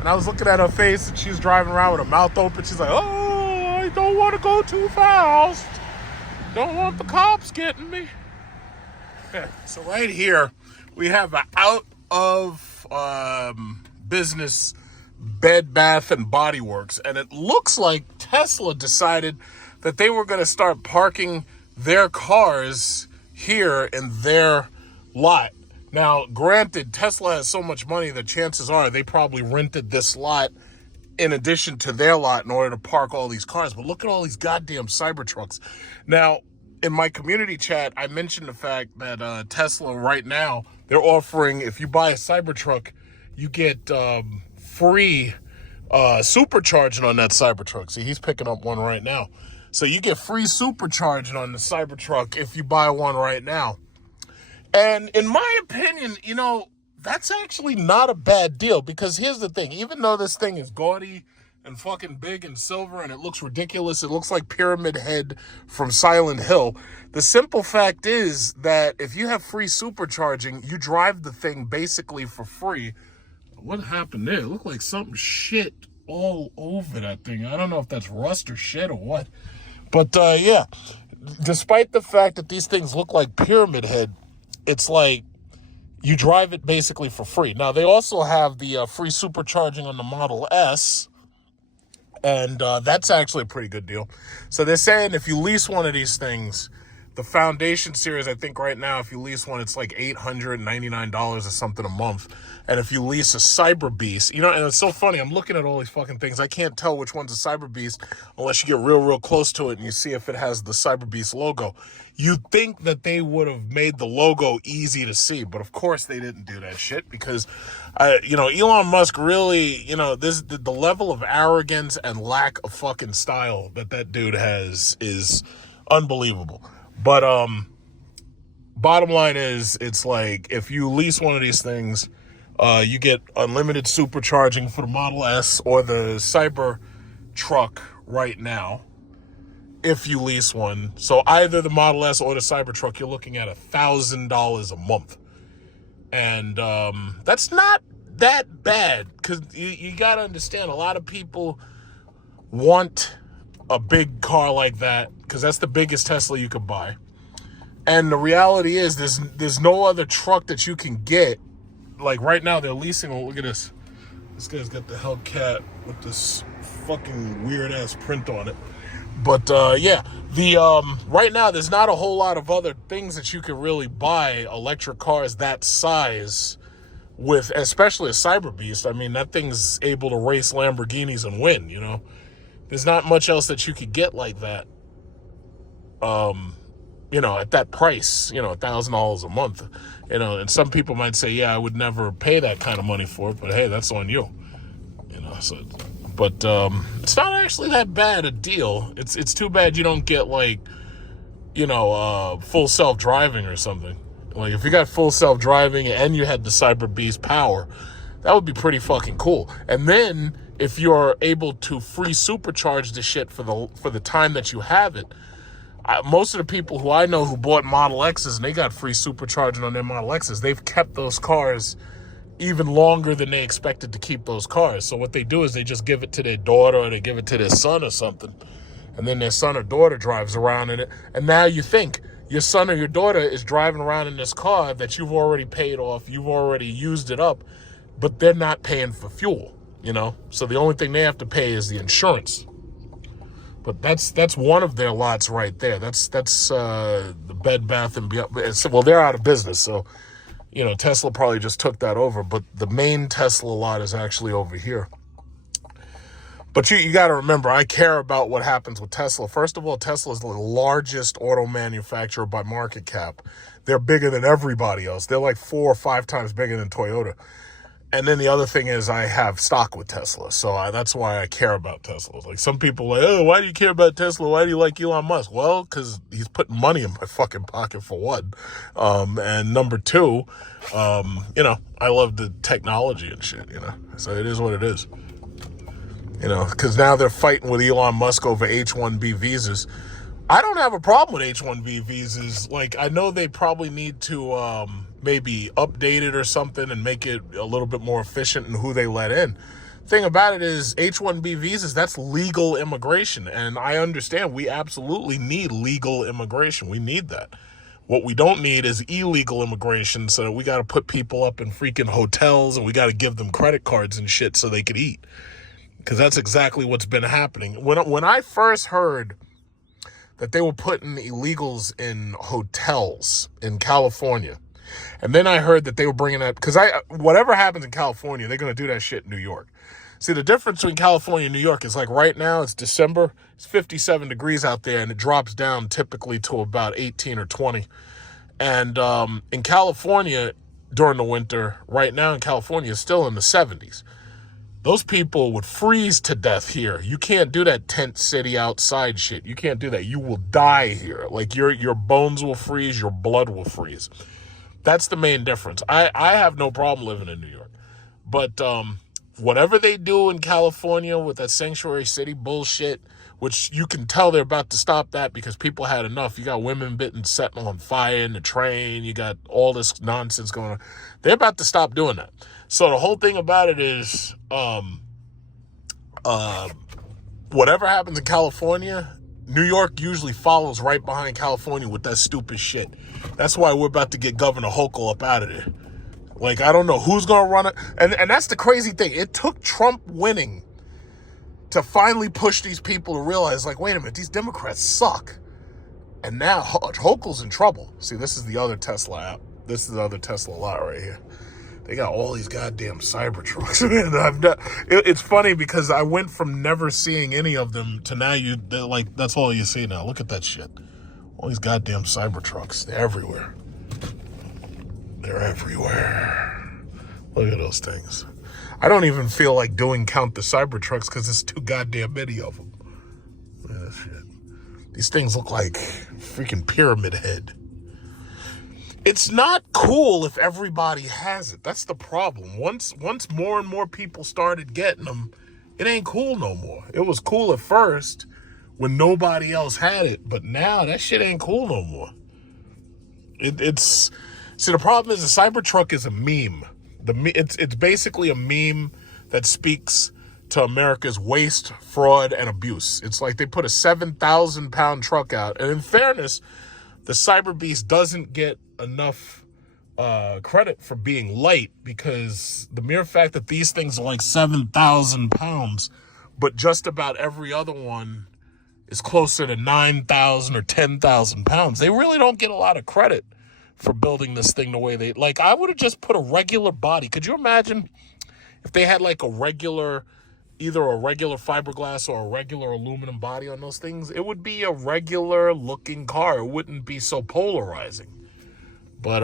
And I was looking at her face, and she was driving around with her mouth open. She's like, oh, I don't want to go too fast. Don't want the cops getting me. Yeah. So right here, we have an out of business Bed Bath and Body Works, and it looks like Tesla decided that they were going to start parking their cars here in their lot. Now, granted, Tesla has so much money that chances are they probably rented this lot in addition to their lot in order to park all these cars. But look at all these goddamn Cybertrucks. Now, in my community chat, I mentioned the fact that Tesla right now, they're offering, if you buy a Cybertruck, you get free supercharging on that Cybertruck. See, he's picking up one right now. So you get free supercharging on the Cybertruck if you buy one right now. And in my opinion, you know, that's actually not a bad deal, because here's the thing. Even though this thing is gaudy and fucking big and silver and it looks ridiculous, it looks like Pyramid Head from Silent Hill, the simple fact is that if you have free supercharging, you drive the thing basically for free. What happened there? It looked like something shit all over that thing. I don't know if that's rust or shit or what. But yeah, despite the fact that these things look like Pyramid Head, it's like you drive it basically for free. Now, they also have the free supercharging on the Model S, and that's actually a pretty good deal. So they're saying if you lease one of these things, the Foundation Series, I think right now, if you lease one, it's like $899 or something a month. And if you lease a Cyber Beast, you know, and it's so funny, I'm looking at all these fucking things. I can't tell which one's a Cyber Beast unless you get real close to it and you see if it has the Cyber Beast logo. You'd think that they would have made the logo easy to see, but of course they didn't do that shit because, you know, Elon Musk really, you know, the level of arrogance and lack of fucking style that dude has is unbelievable. But bottom line is, it's like if you lease one of these things, you get unlimited supercharging for the Model S or the Cybertruck right now. If you lease one, so either the Model S or the Cybertruck, you're looking at $1,000 a month, and that's not that bad because you got to understand a lot of people want a big car like that because that's the biggest Tesla you could buy. And the reality is there's no other truck that you can get. Like right now they're leasing, oh, look at this. This guy's got the Hellcat with this fucking weird ass print on it. But yeah, the right now there's not a whole lot of other things that you can really buy electric cars that size with, especially a Cyber Beast. I mean, that thing's able to race Lamborghinis and win, you know. There's not much else that you could get like that. at that price, $1,000 a month, and some people might say, yeah, I would never pay that kind of money for it, but hey, that's on you, so, but, it's not actually that bad a deal. It's too bad you don't get like, full self-driving or something. Like if you got full self-driving and you had the Cyber Beast power, that would be pretty fucking cool. And then if you're able to free supercharge the shit for the time that you have it, most of the people who I know who bought Model X's and they got free supercharging on their Model X's, they've kept those cars even longer than they expected to keep those cars. So what they do is they just give it to their daughter or they give it to their son or something. And then their son or daughter drives around in it. And now you think your son or your daughter is driving around in this car that you've already paid off, you've already used it up, but they're not paying for fuel, So the only thing they have to pay is the insurance. But that's one of their lots right there. That's the Bed Bath & Beyond. Well, they're out of business, so Tesla probably just took that over. But the main Tesla lot is actually over here. But you got to remember, I care about what happens with Tesla. First of all, Tesla is the largest auto manufacturer by market cap. They're bigger than everybody else. They're like 4 or 5 times bigger than Toyota. And then the other thing is I have stock with Tesla. So that's why I care about Tesla. Like some people are like, oh, why do you care about Tesla? Why do you like Elon Musk? Well, because he's putting money in my fucking pocket for one. And number two, I love the technology and shit, So it is what it is. Because now they're fighting with Elon Musk over H-1B visas. I don't have a problem with H-1B visas. Like, I know they probably need to maybe update it or something and make it a little bit more efficient in who they let in. Thing about it is H-1B visas, that's legal immigration. And I understand we absolutely need legal immigration. We need that. What we don't need is illegal immigration, so we got to put people up in freaking hotels and we got to give them credit cards and shit so they could eat. Because that's exactly what's been happening. When I first heard that they were putting illegals in hotels in California, and then I heard that they were bringing that, because whatever happens in California, they're going to do that shit in New York. See, the difference between California and New York is like right now, it's December, it's 57 degrees out there, and it drops down typically to about 18 or 20. And in California, during the winter, right now in California, it's still in the 70s. Those people would freeze to death here. You can't do that tent city outside shit. You can't do that. You will die here. Like your bones will freeze, your blood will freeze. That's the main difference. I have no problem living in New York. But whatever they do in California with that sanctuary city bullshit, which you can tell they're about to stop that because people had enough. You got women setting on fire in the train. You got all this nonsense going on. They're about to stop doing that. So the whole thing about it is whatever happens in California, New York usually follows right behind California with that stupid shit. That's why we're about to get Governor Hochul up out of there. Like, I don't know who's going to run it. And that's the crazy thing. It took Trump winning to finally push these people to realize, like, wait a minute, these Democrats suck. And now Hochul's in trouble. See, this is the other Tesla app. This is the other Tesla lot right here. They got all these goddamn Cybertrucks. It's funny because I went from never seeing any of them to now that's all you see now. Look at that shit. All these goddamn Cybertrucks. They're everywhere. They're everywhere. Look at those things. I don't even feel like count the Cybertrucks because there's too goddamn many of them. Look at that shit. These things look like freaking Pyramid Head. It's not cool if everybody has it. That's the problem. Once more and more people started getting them, it ain't cool no more. It was cool at first when nobody else had it, but now that shit ain't cool no more. See, the problem is the Cybertruck is a meme. It's basically a meme that speaks to America's waste, fraud, and abuse. It's like they put a 7,000-pound truck out, and in fairness, the Cyber Beast doesn't get enough credit for being light because the mere fact that these things are like 7,000 pounds, but just about every other one is closer to 9,000 or 10,000 pounds. They really don't get a lot of credit for building this thing the way they I would have just put a regular body. Could you imagine if they had like a regular either a regular fiberglass or a regular aluminum body on those things, it would be a regular looking car. It wouldn't be so polarizing. But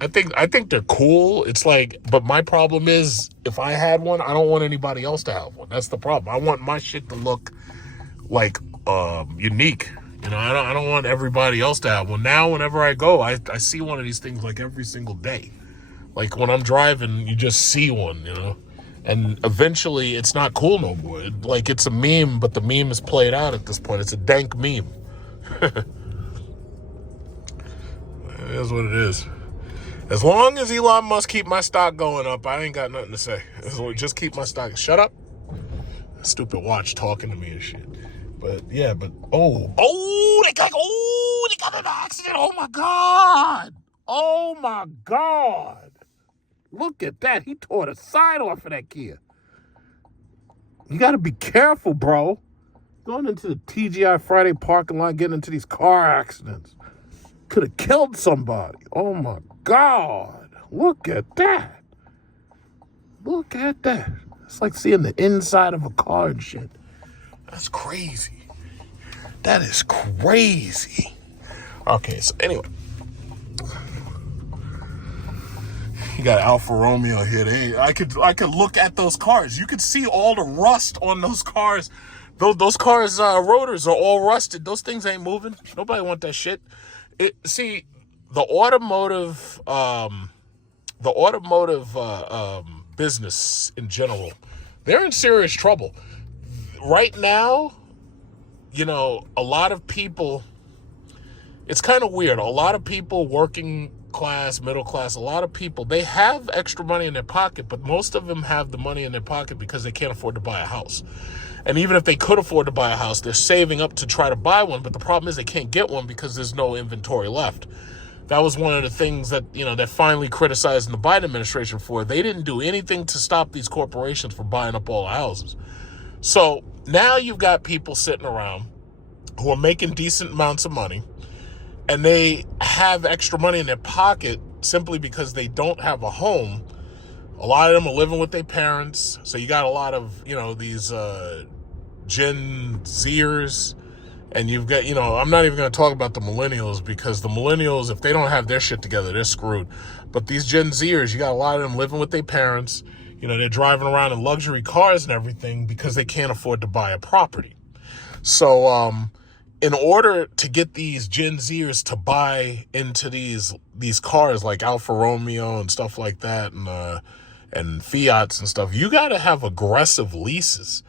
I think they're cool. It's like, but my problem is, if I had one, I don't want anybody else to have one. That's the problem. I want my shit to look like unique. You know, I don't want everybody else to have one. Now, whenever I go, I see one of these things like every single day. Like when I'm driving, you just see one, you know. And eventually, it's not cool no more. Like, it's a meme, but the meme is played out at this point. It's a dank meme. It is what it is. As long as Elon Musk keep my stock going up, I ain't got nothing to say. Just keep my stock. Shut up. Stupid watch talking to me and shit. But yeah, but they got in an accident. Oh my God. Oh my God. Look at that. He tore the side off of that Kia. You got to be careful, bro. Going into the TGI Friday parking lot, getting into these car accidents. Could have killed somebody. Oh my God. Look at that. Look at that. It's like seeing the inside of a car and shit. That's crazy. That is crazy. Okay, so anyway. You got Alfa Romeo here. I could look at those cars. You could see all the rust on those cars. Those cars' rotors are all rusted. Those things ain't moving. Nobody want that shit. The automotive business in general, they're in serious trouble right now. You know, a lot of people. It's kind of weird. A lot of people, working class, middle class, a lot of people, they have extra money in their pocket, but most of them have the money in their pocket because they can't afford to buy a house. And even if they could afford to buy a house, they're saving up to try to buy one. But the problem is they can't get one because there's no inventory left. That was one of the things that, you know, they're finally criticizing the Biden administration for. They didn't do anything to stop these corporations from buying up all the houses. So now you've got people sitting around who are making decent amounts of money, and they have extra money in their pocket simply because they don't have a home. A lot of them are living with their parents. So you got a lot of, you know, these Gen Zers. And you've got, you know, I'm not even going to talk about the millennials, because the millennials, if they don't have their shit together, they're screwed. But these Gen Zers, you got a lot of them living with their parents. You know, they're driving around in luxury cars and everything because they can't afford to buy a property. So, in order to get these Gen Zers to buy into these cars like Alfa Romeo and stuff like that, and Fiats and stuff, you got to have aggressive leases.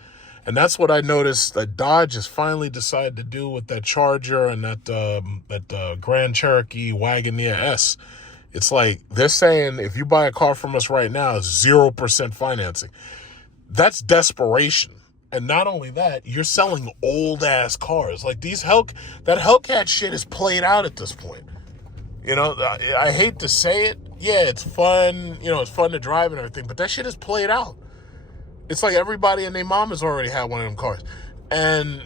And that's what I noticed that Dodge has finally decided to do with that Charger and that Grand Cherokee Wagoneer S. It's like they're saying, if you buy a car from us right now, it's 0% financing. That's desperation. And not only that, you're selling old ass cars. Like that Hellcat shit is played out at this point. You know, I hate to say it. Yeah, it's fun. You know, it's fun to drive and everything, but that shit is played out. It's like everybody and their mom has already had one of them cars. And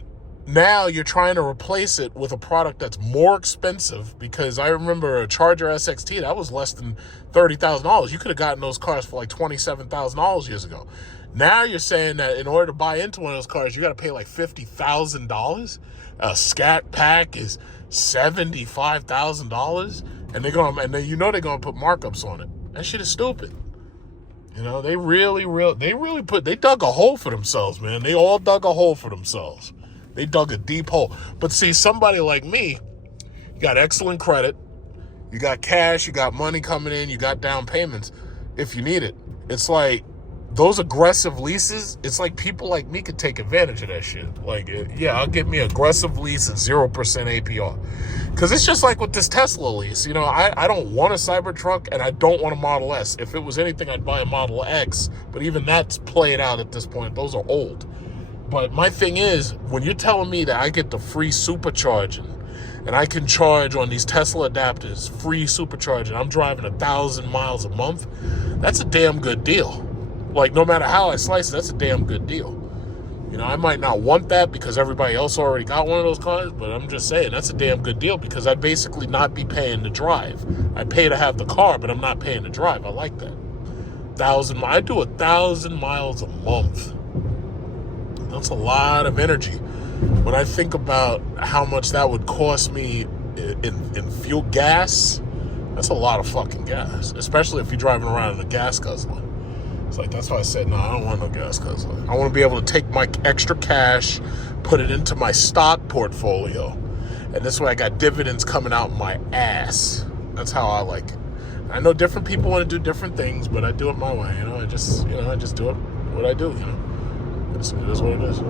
now you're trying to replace it with a product that's more expensive, because I remember a Charger SXT, that was less than $30,000. You could have gotten those cars for like $27,000 years ago. Now you're saying that in order to buy into one of those cars, you got to pay like $50,000. A Scat Pack is $75,000, and they're going to put markups on it. That shit is stupid. You know, they dug a hole for themselves, man. They all dug a hole for themselves. They dug a deep hole. But see, somebody like me, you got excellent credit, you got cash, you got money coming in, you got down payments if you need it. It's like those aggressive leases, it's like people like me could take advantage of that shit. Like, yeah, I'll get me aggressive lease at 0% APR. Because it's just like with this Tesla lease. You know, I don't want a Cybertruck, and I don't want a Model S. If it was anything, I'd buy a Model X. But even that's played out at this point. Those are old. But my thing is, when you're telling me that I get the free supercharging, and I can charge on these Tesla adapters, free supercharging, I'm driving 1,000 miles a month, that's a damn good deal. Like, no matter how I slice it, that's a damn good deal. You know, I might not want that because everybody else already got one of those cars, but I'm just saying that's a damn good deal, because I'd basically not be paying to drive. I pay to have the car, but I'm not paying to drive. I like that. I do 1,000 miles a month. That's a lot of energy. When I think about how much that would cost me in fuel gas, that's a lot of fucking gas, especially if you're driving around in a gas guzzler. It's like, that's why I said, no, I don't want no gas guzzler. I want to be able to take my extra cash, put it into my stock portfolio, and this way I got dividends coming out my ass. That's how I like it. I know different people want to do different things, but I do it my way. I just do it what I do. It is what it is.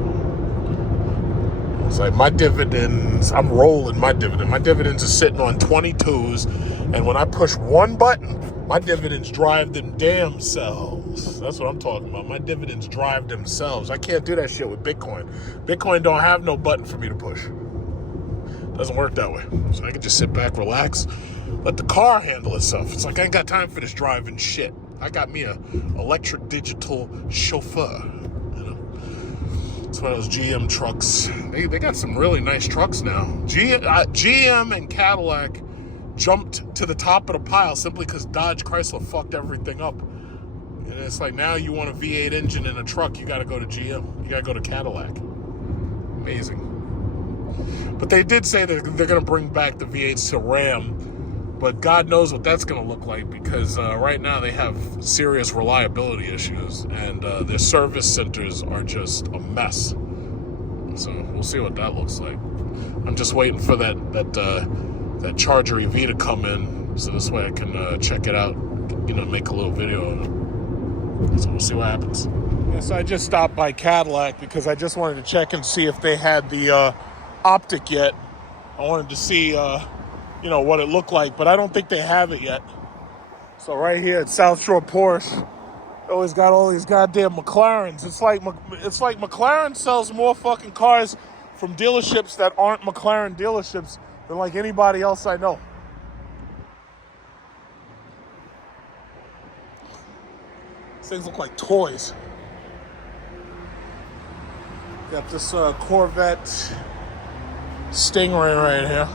It's like my dividends, I'm rolling my dividend. My dividends are sitting on 22s, and when I push one button, my dividends drive them damn selves. That's what I'm talking about. My dividends drive themselves. I can't do that shit with Bitcoin. Bitcoin don't have no button for me to push. Doesn't work that way. So I can just sit back, relax, let the car handle itself. It's like I ain't got time for this driving shit. I got me a electric digital chauffeur. It's one of those GM trucks. They got some really nice trucks now. GM and Cadillac jumped to the top of the pile simply because Dodge Chrysler fucked everything up. And it's like, now you want a V8 engine in a truck, you got to go to GM. You got to go to Cadillac. Amazing. But they did say that they're going to bring back the V8s to Ram. But God knows what that's going to look like, because right now they have serious reliability issues, and their service centers are just a mess. So we'll see what that looks like. I'm just waiting for that Charger EV to come in, so this way I can check it out, make a little video on it. So we'll see what happens. Yes, I just stopped by Cadillac because I just wanted to check and see if they had the Optic yet. I wanted to see what it looked like, but I don't think they have it yet. So right here at South Shore Porsche, they always got all these goddamn McLarens. It's like McLaren sells more fucking cars from dealerships that aren't McLaren dealerships than like anybody else I know. These things look like toys. Got this Corvette Stingray right here.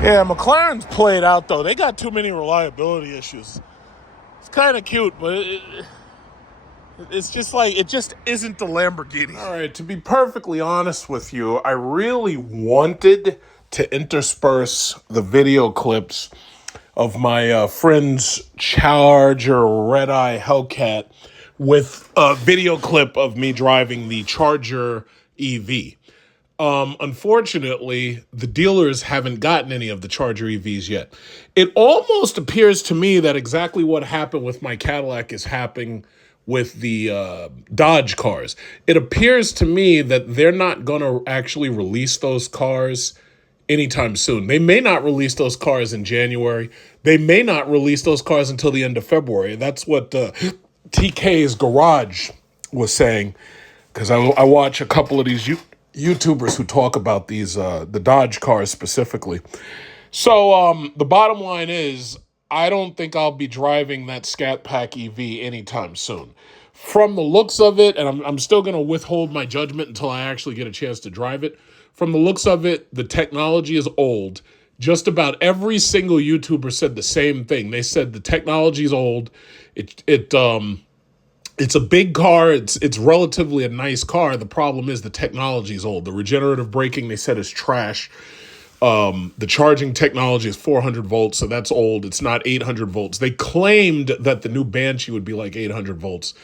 Yeah, McLaren's played out, though. They got too many reliability issues. It's kind of cute, but it's just like, it just isn't the Lamborghini. All right, to be perfectly honest with you, I really wanted to intersperse the video clips of my friend's Charger Redeye Hellcat with a video clip of me driving the Charger EV. Unfortunately, the dealers haven't gotten any of the Charger EVs yet. It almost appears to me that exactly what happened with my Cadillac is happening with the Dodge cars. It appears to me that they're not going to actually release those cars anytime soon. They may not release those cars in January. They may not release those cars until the end of February. That's what TK's Garage was saying, because I watch a couple of these YouTubers who talk about these, the Dodge cars specifically. So the bottom line is, I don't think I'll be driving that Scat Pack EV anytime soon. From the looks of it, and I'm still going to withhold my judgment until I actually get a chance to drive it. From the looks of it, the technology is old. Just about every single YouTuber said the same thing. They said the technology is old. It's a big car. It's relatively a nice car. The problem is the technology is old. The regenerative braking, they said, is trash. The charging technology is 400 volts, so that's old. It's not 800 volts. They claimed that the new Banshee would be like 800 volts,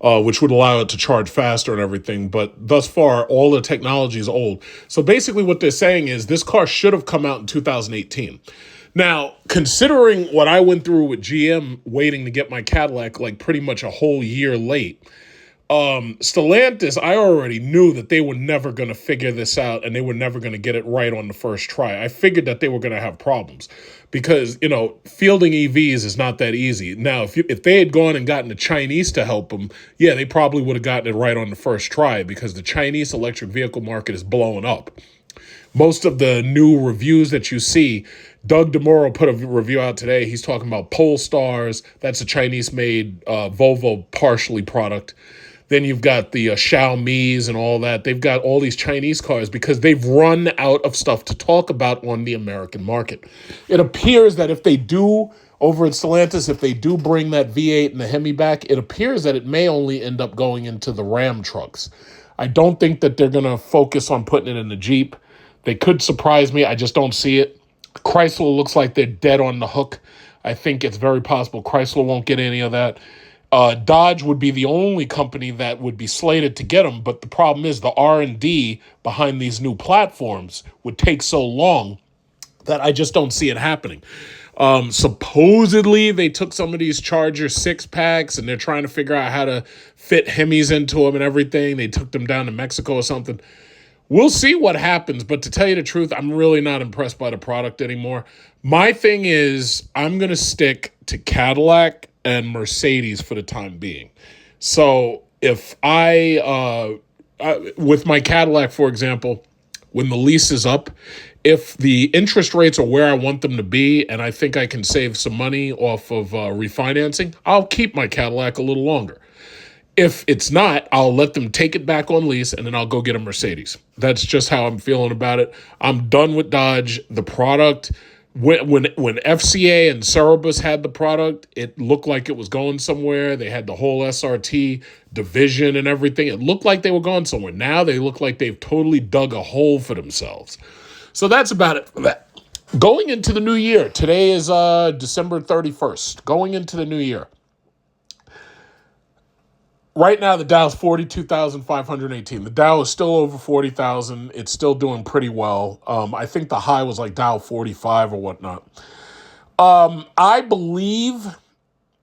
which would allow it to charge faster and everything. But thus far, all the technology is old. So basically what they're saying is this car should have come out in 2018. Now, considering what I went through with GM waiting to get my Cadillac like pretty much a whole year late, Stellantis, I already knew that they were never going to figure this out and they were never going to get it right on the first try. I figured that they were going to have problems because, fielding EVs is not that easy. Now, if they had gone and gotten the Chinese to help them, yeah, they probably would have gotten it right on the first try because the Chinese electric vehicle market is blowing up. Most of the new reviews that you see, Doug DeMoro put a review out today. He's talking about Polestars. That's a Chinese-made Volvo partially product Then you've got the Xiaomi's and all that. They've got all these Chinese cars because they've run out of stuff to talk about on the American market. It appears that if they do, over in Stellantis, if they do bring that V8 and the Hemi back, it appears that it may only end up going into the Ram trucks. I don't think that they're going to focus on putting it in the Jeep. They could surprise me. I just don't see it. Chrysler looks like they're dead on the hook. I think it's very possible Chrysler won't get any of that. Dodge would be the only company that would be slated to get them, but the problem is the R&D behind these new platforms would take so long that I just don't see it happening. Supposedly, they took some of these Charger 6-packs, and they're trying to figure out how to fit Hemis into them and everything. They took them down to Mexico or something. We'll see what happens, but to tell you the truth, I'm really not impressed by the product anymore. My thing is, I'm going to stick to Cadillac and Mercedes for the time being. So if with my Cadillac, for example, when the lease is up, if the interest rates are where I want them to be and I think I can save some money off of refinancing, I'll keep my Cadillac a little longer. If it's not, I'll let them take it back on lease and then I'll go get a Mercedes. That's just how I'm feeling about it. I'm done with Dodge. The product, when FCA and Cerebus had the product, it looked like it was going somewhere. They had the whole SRT division and everything. It looked like they were going somewhere. Now they look like they've totally dug a hole for themselves. So that's about it for that. Going into the new year, today is December 31st. Going into the new year. Right now, the Dow's 42,518. The Dow is still over 40,000. It's still doing pretty well. I think the high was like Dow 45 or whatnot. I believe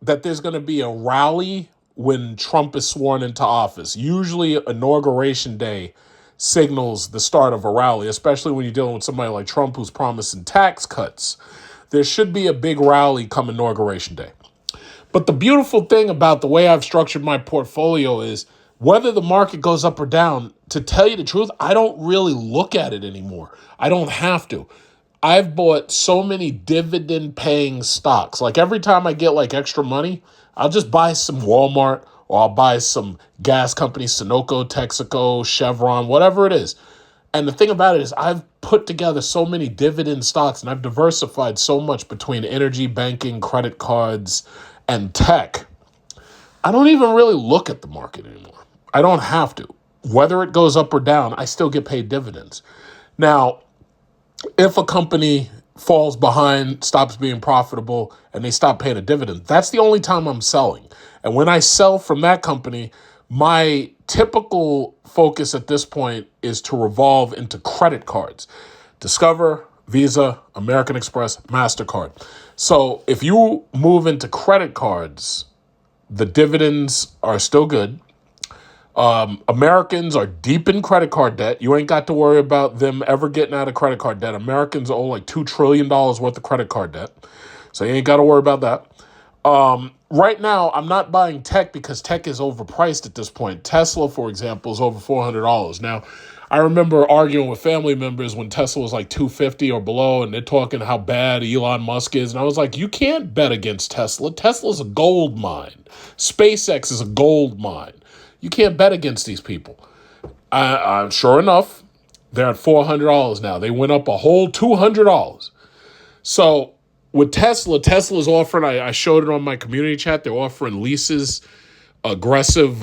that there's going to be a rally when Trump is sworn into office. Usually, Inauguration Day signals the start of a rally, especially when you're dealing with somebody like Trump who's promising tax cuts. There should be a big rally come Inauguration Day. But the beautiful thing about the way I've structured my portfolio is whether the market goes up or down, to tell you the truth, I don't really look at it anymore. I don't have to. I've bought so many dividend-paying stocks. Like every time I get like extra money, I'll just buy some Walmart or I'll buy some gas companies, Sunoco, Texaco, Chevron, whatever it is. And the thing about it is I've put together so many dividend stocks and I've diversified so much between energy, banking, credit cards, and tech. I don't even really look at the market anymore. I don't have to. Whether it goes up or down, I still get paid dividends. Now, if a company falls behind, stops being profitable, and they stop paying a dividend, that's the only time I'm selling. And when I sell from that company, my typical focus at this point is to revolve into credit cards. Discover, Visa, American Express, MasterCard. So if you move into credit cards, the dividends are still good. Americans are deep in credit card debt. You ain't got to worry about them ever getting out of credit card debt. Americans owe like $2 trillion worth of credit card debt. So you ain't got to worry about that. Right now, I'm not buying tech because tech is overpriced at this point. Tesla, for example, is over $400. Now, I remember arguing with family members when Tesla was like $250 or below, and they're talking how bad Elon Musk is. And I was like, you can't bet against Tesla. Tesla's a gold mine. SpaceX is a gold mine. You can't bet against these people. Sure enough, they're at $400 now. They went up a whole $200. So with Tesla is offering, I showed it on my community chat, they're offering leases, aggressive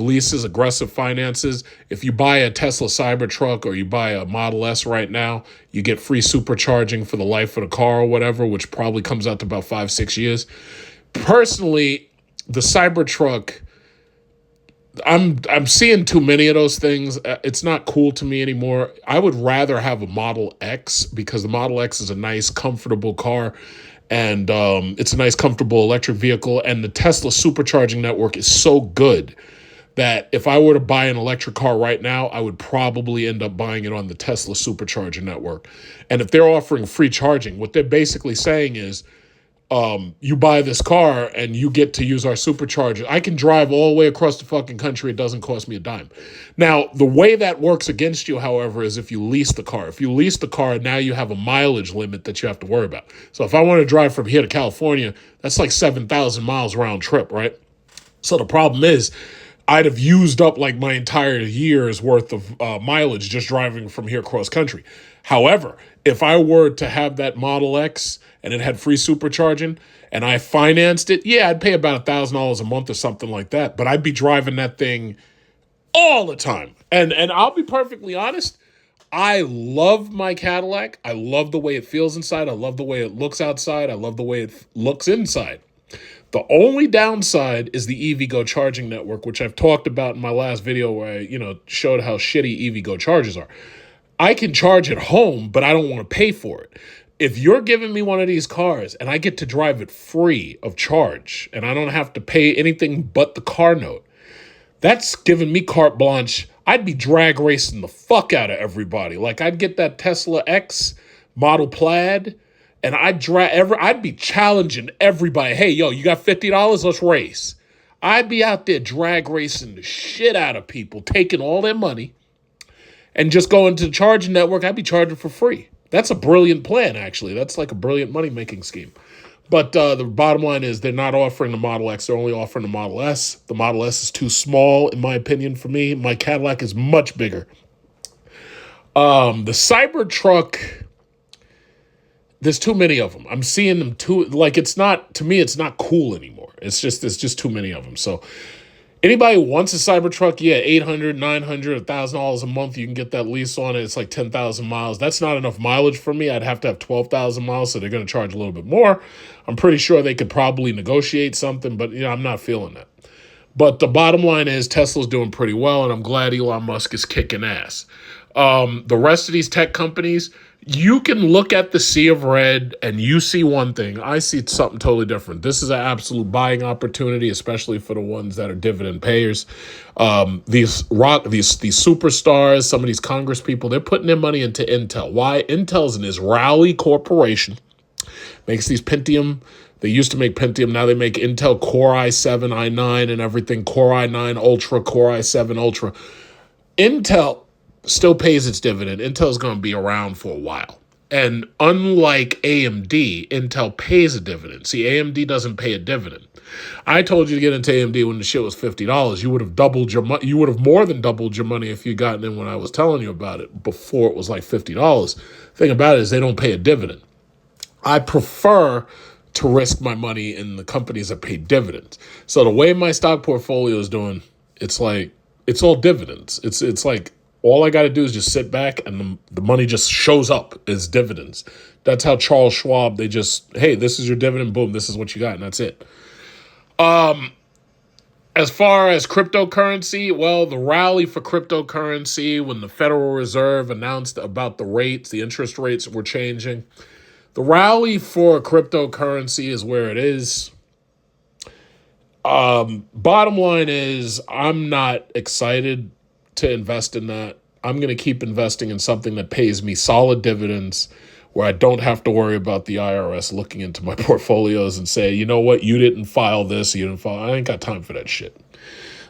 finances. If you buy a Tesla Cybertruck or you buy a Model S right now, you get free supercharging for the life of the car or whatever, which probably comes out to about 5-6 years. Personally, the Cybertruck, I'm seeing too many of those things. It's not cool to me anymore. I would rather have a Model X because the Model X is a nice, comfortable car. And it's a nice, comfortable electric vehicle. And the Tesla supercharging network is so good that if I were to buy an electric car right now, I would probably end up buying it on the Tesla supercharging network. And if they're offering free charging, what they're basically saying is, you buy this car and you get to use our supercharger. I can drive all the way across the fucking country. It doesn't cost me a dime. Now, the way that works against you, however, is if you lease the car. If you lease the car, now you have a mileage limit that you have to worry about. So if I want to drive from here to California, that's like 7,000 miles round trip, right? So the problem is, I'd have used up like my entire year's worth of mileage just driving from here cross country. However, if I were to have that Model X and it had free supercharging and I financed it, yeah, I'd pay about $1,000 a month or something like that. But I'd be driving that thing all the time. And I'll be perfectly honest, I love my Cadillac. I love the way it feels inside. I love the way it looks outside. I love the way it looks inside. The only downside is the EVgo charging network, which I've talked about in my last video where I, showed how shitty EVgo chargers are. I can charge at home, but I don't want to pay for it. If you're giving me one of these cars and I get to drive it free of charge and I don't have to pay anything but the car note, that's giving me carte blanche. I'd be drag racing the fuck out of everybody. Like I'd get that Tesla X model plaid and I'd be challenging everybody. Hey, yo, you got $50? Let's race. I'd be out there drag racing the shit out of people, taking all their money and just going to the charging network. I'd be charging for free. That's a brilliant plan, actually. That's like a brilliant money-making scheme. But the bottom line is they're not offering the Model X. They're only offering the Model S. The Model S is too small, in my opinion, for me. My Cadillac is much bigger. The Cybertruck, there's too many of them. I'm seeing them too. Like, it's not cool anymore. It's just too many of them. So anybody who wants a Cybertruck, yeah, $800, $900, $1,000 a month, you can get that lease on it. It's like 10,000 miles. That's not enough mileage for me. I'd have to have 12,000 miles, so they're going to charge a little bit more. I'm pretty sure they could probably negotiate something, but I'm not feeling that. But the bottom line is Tesla's doing pretty well, and I'm glad Elon Musk is kicking ass. The rest of these tech companies, you can look at the sea of red and you see one thing. I see something totally different. This is an absolute buying opportunity, especially for the ones that are dividend payers. These superstars, some of these Congress people, they're putting their money into Intel. Why? Intel's an Israeli corporation, makes these Pentium. They used to make Pentium. Now they make Intel Core i7, i9, and everything. Core i9 Ultra, Core i7 Ultra. Intel still pays its dividend. Intel's going to be around for a while. And unlike AMD, Intel pays a dividend. See, AMD doesn't pay a dividend. I told you to get into AMD when the shit was $50. You would have doubled your money. You would have more than doubled your money if you gotten in when I was telling you about it before it was like $50. Thing about it is they don't pay a dividend. I prefer to risk my money in the companies that pay dividends. So the way my stock portfolio is doing, it's like, it's all dividends. It's like, all I got to do is just sit back and the money just shows up as dividends. That's how Charles Schwab, they just, hey, this is your dividend, boom, this is what you got, and that's it. As far as cryptocurrency, well, the rally for cryptocurrency when the Federal Reserve announced about the rates, the interest rates were changing. The rally for cryptocurrency is where it is. Bottom line is I'm not excited to invest in that. I'm going to keep investing in something that pays me solid dividends where I don't have to worry about the IRS looking into my portfolios and say, you know what, you didn't file this, you didn't file. I ain't got time for that shit.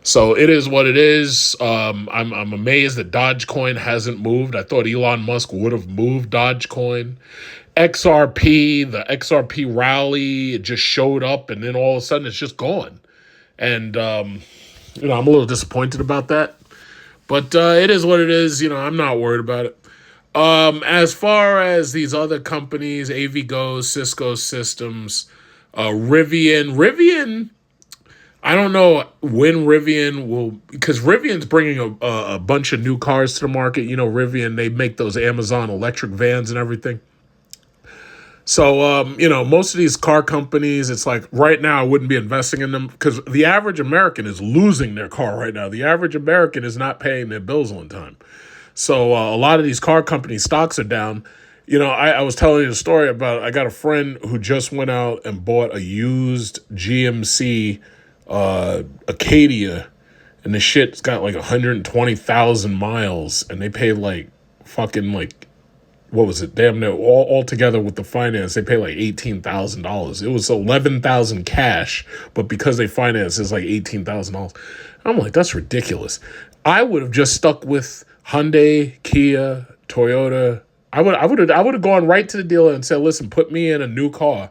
So it is what it is. I'm amazed that Dogecoin hasn't moved. I thought Elon Musk would have moved Dogecoin. XRP, the XRP rally, it just showed up and then all of a sudden it's just gone. And, I'm a little disappointed about that. But it is what it is. I'm not worried about it. As far as these other companies, AVGO, Cisco Systems, Rivian, I don't know when Rivian will, because Rivian's bringing a bunch of new cars to the market. Rivian, they make those Amazon electric vans and everything. So, most of these car companies, it's like right now I wouldn't be investing in them because the average American is losing their car right now. The average American is not paying their bills on time. So a lot of these car company stocks are down. I was telling you a story about, I got a friend who just went out and bought a used GMC Acadia, and the shit's got like 120,000 miles, and they paid like fucking like, what was it? Damn near all together with the finance, they pay like $18,000. It was $11,000 cash, but because they finance, it's like $18,000. I'm like, that's ridiculous. I would have just stuck with Hyundai, Kia, Toyota. I would have gone right to the dealer and said, listen, put me in a new car.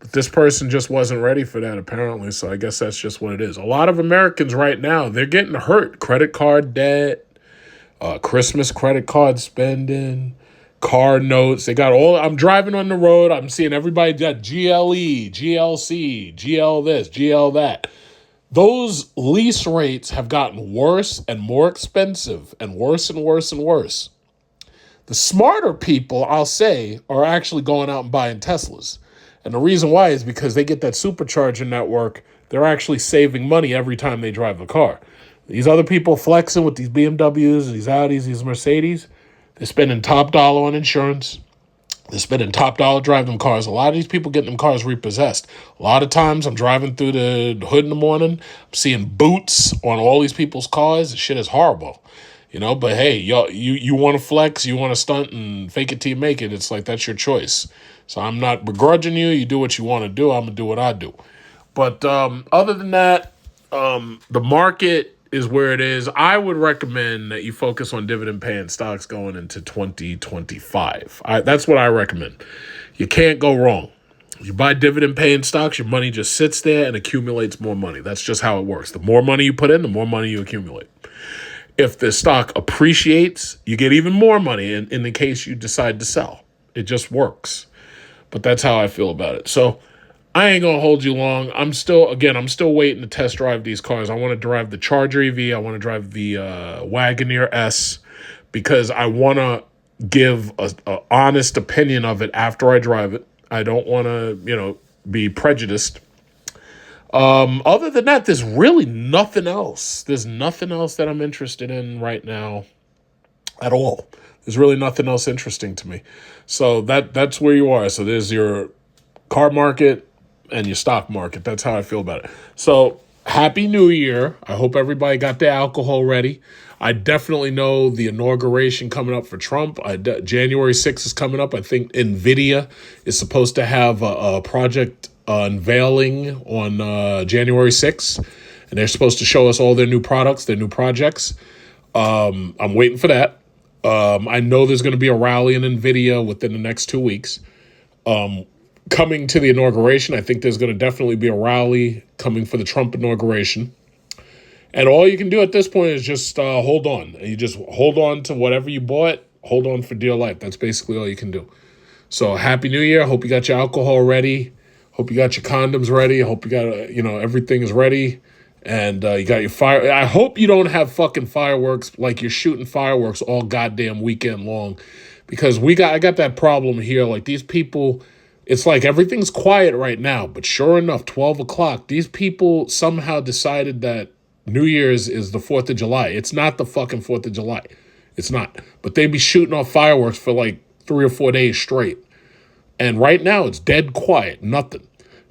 But this person just wasn't ready for that, apparently. So I guess that's just what it is. A lot of Americans right now, they're getting hurt. Credit card debt, Christmas credit card spending, car notes. They got all. I'm driving on the road. I'm seeing everybody got GLE, GLC, GL this, GL that. Those lease rates have gotten worse and more expensive and worse and worse and worse. The smarter people, I'll say, are actually going out and buying Teslas. And the reason why is because they get that supercharger network. They're actually saving money every time they drive the car. These other people flexing with these BMWs, these Audis, these Mercedes, they're spending top dollar on insurance. They're spending top dollar driving them cars. A lot of these people getting them cars repossessed. A lot of times I'm driving through the hood in the morning. I'm seeing boots on all these people's cars. The shit is horrible. But hey, you want to flex, you want to stunt and fake it till you make it. It's like, that's your choice. So I'm not begrudging you. You do what you want to do. I'm going to do what I do. But other than that, the market is where it is. I would recommend that you focus on dividend paying stocks going into 2025. That's what I recommend. You can't go wrong. You buy dividend paying stocks, your money just sits there and accumulates more money. That's just how it works. The more money you put in, the more money you accumulate. If the stock appreciates, you get even more money in the case you decide to sell. It just works. But that's how I feel about it. So I ain't going to hold you long. I'm still waiting to test drive these cars. I want to drive the Charger EV. I want to drive the Wagoneer S because I want to give a honest opinion of it after I drive it. I don't want to, be prejudiced. Other than that, there's really nothing else. There's nothing else that I'm interested in right now at all. There's really nothing else interesting to me. So that's where you are. So there's your car market and your stock market. That's how I feel about it. So Happy New Year. I hope everybody got their alcohol ready. I definitely know the inauguration coming up for Trump. January 6th is coming up. I think NVIDIA is supposed to have a project unveiling on January 6th. And they're supposed to show us all their new products, their new projects. I'm waiting for that. I know there's going to be a rally in NVIDIA within the next 2 weeks. Coming to the inauguration, I think there's going to definitely be a rally coming for the Trump inauguration. And all you can do at this point is just hold on. You just hold on to whatever you bought. Hold on for dear life. That's basically all you can do. So Happy New Year. Hope you got your alcohol ready. Hope you got your condoms ready. Hope you got, everything is ready. And you got your fire. I hope you don't have fucking fireworks, like you're shooting fireworks all goddamn weekend long. Because I got that problem here. Like these people, it's like everything's quiet right now. But sure enough, 12 o'clock, these people somehow decided that New Year's is the 4th of July. It's not the fucking 4th of July. It's not. But they be shooting off fireworks for like 3 or 4 days straight. And right now, it's dead quiet. Nothing.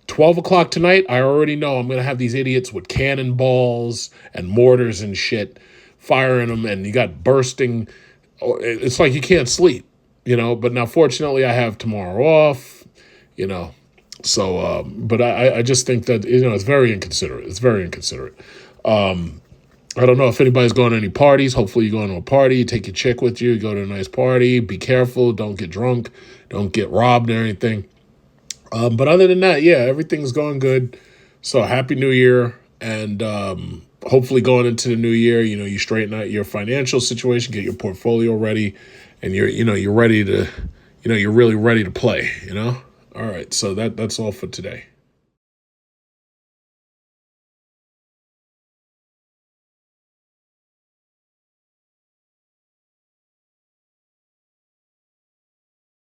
12 o'clock tonight, I already know I'm going to have these idiots with cannonballs and mortars and shit firing them. And you got bursting. It's like you can't sleep, But now, fortunately, I have tomorrow off, So, but I just think that, it's very inconsiderate. It's very inconsiderate. I don't know if anybody's going to any parties. Hopefully you go to a party, you take your chick with you, you go to a nice party, be careful, don't get drunk, don't get robbed or anything. But other than that, yeah, everything's going good. So Happy New Year. And hopefully going into the new year, you straighten out your financial situation, get your portfolio ready, and you're ready to, you're really ready to play, All right, so that's all for today.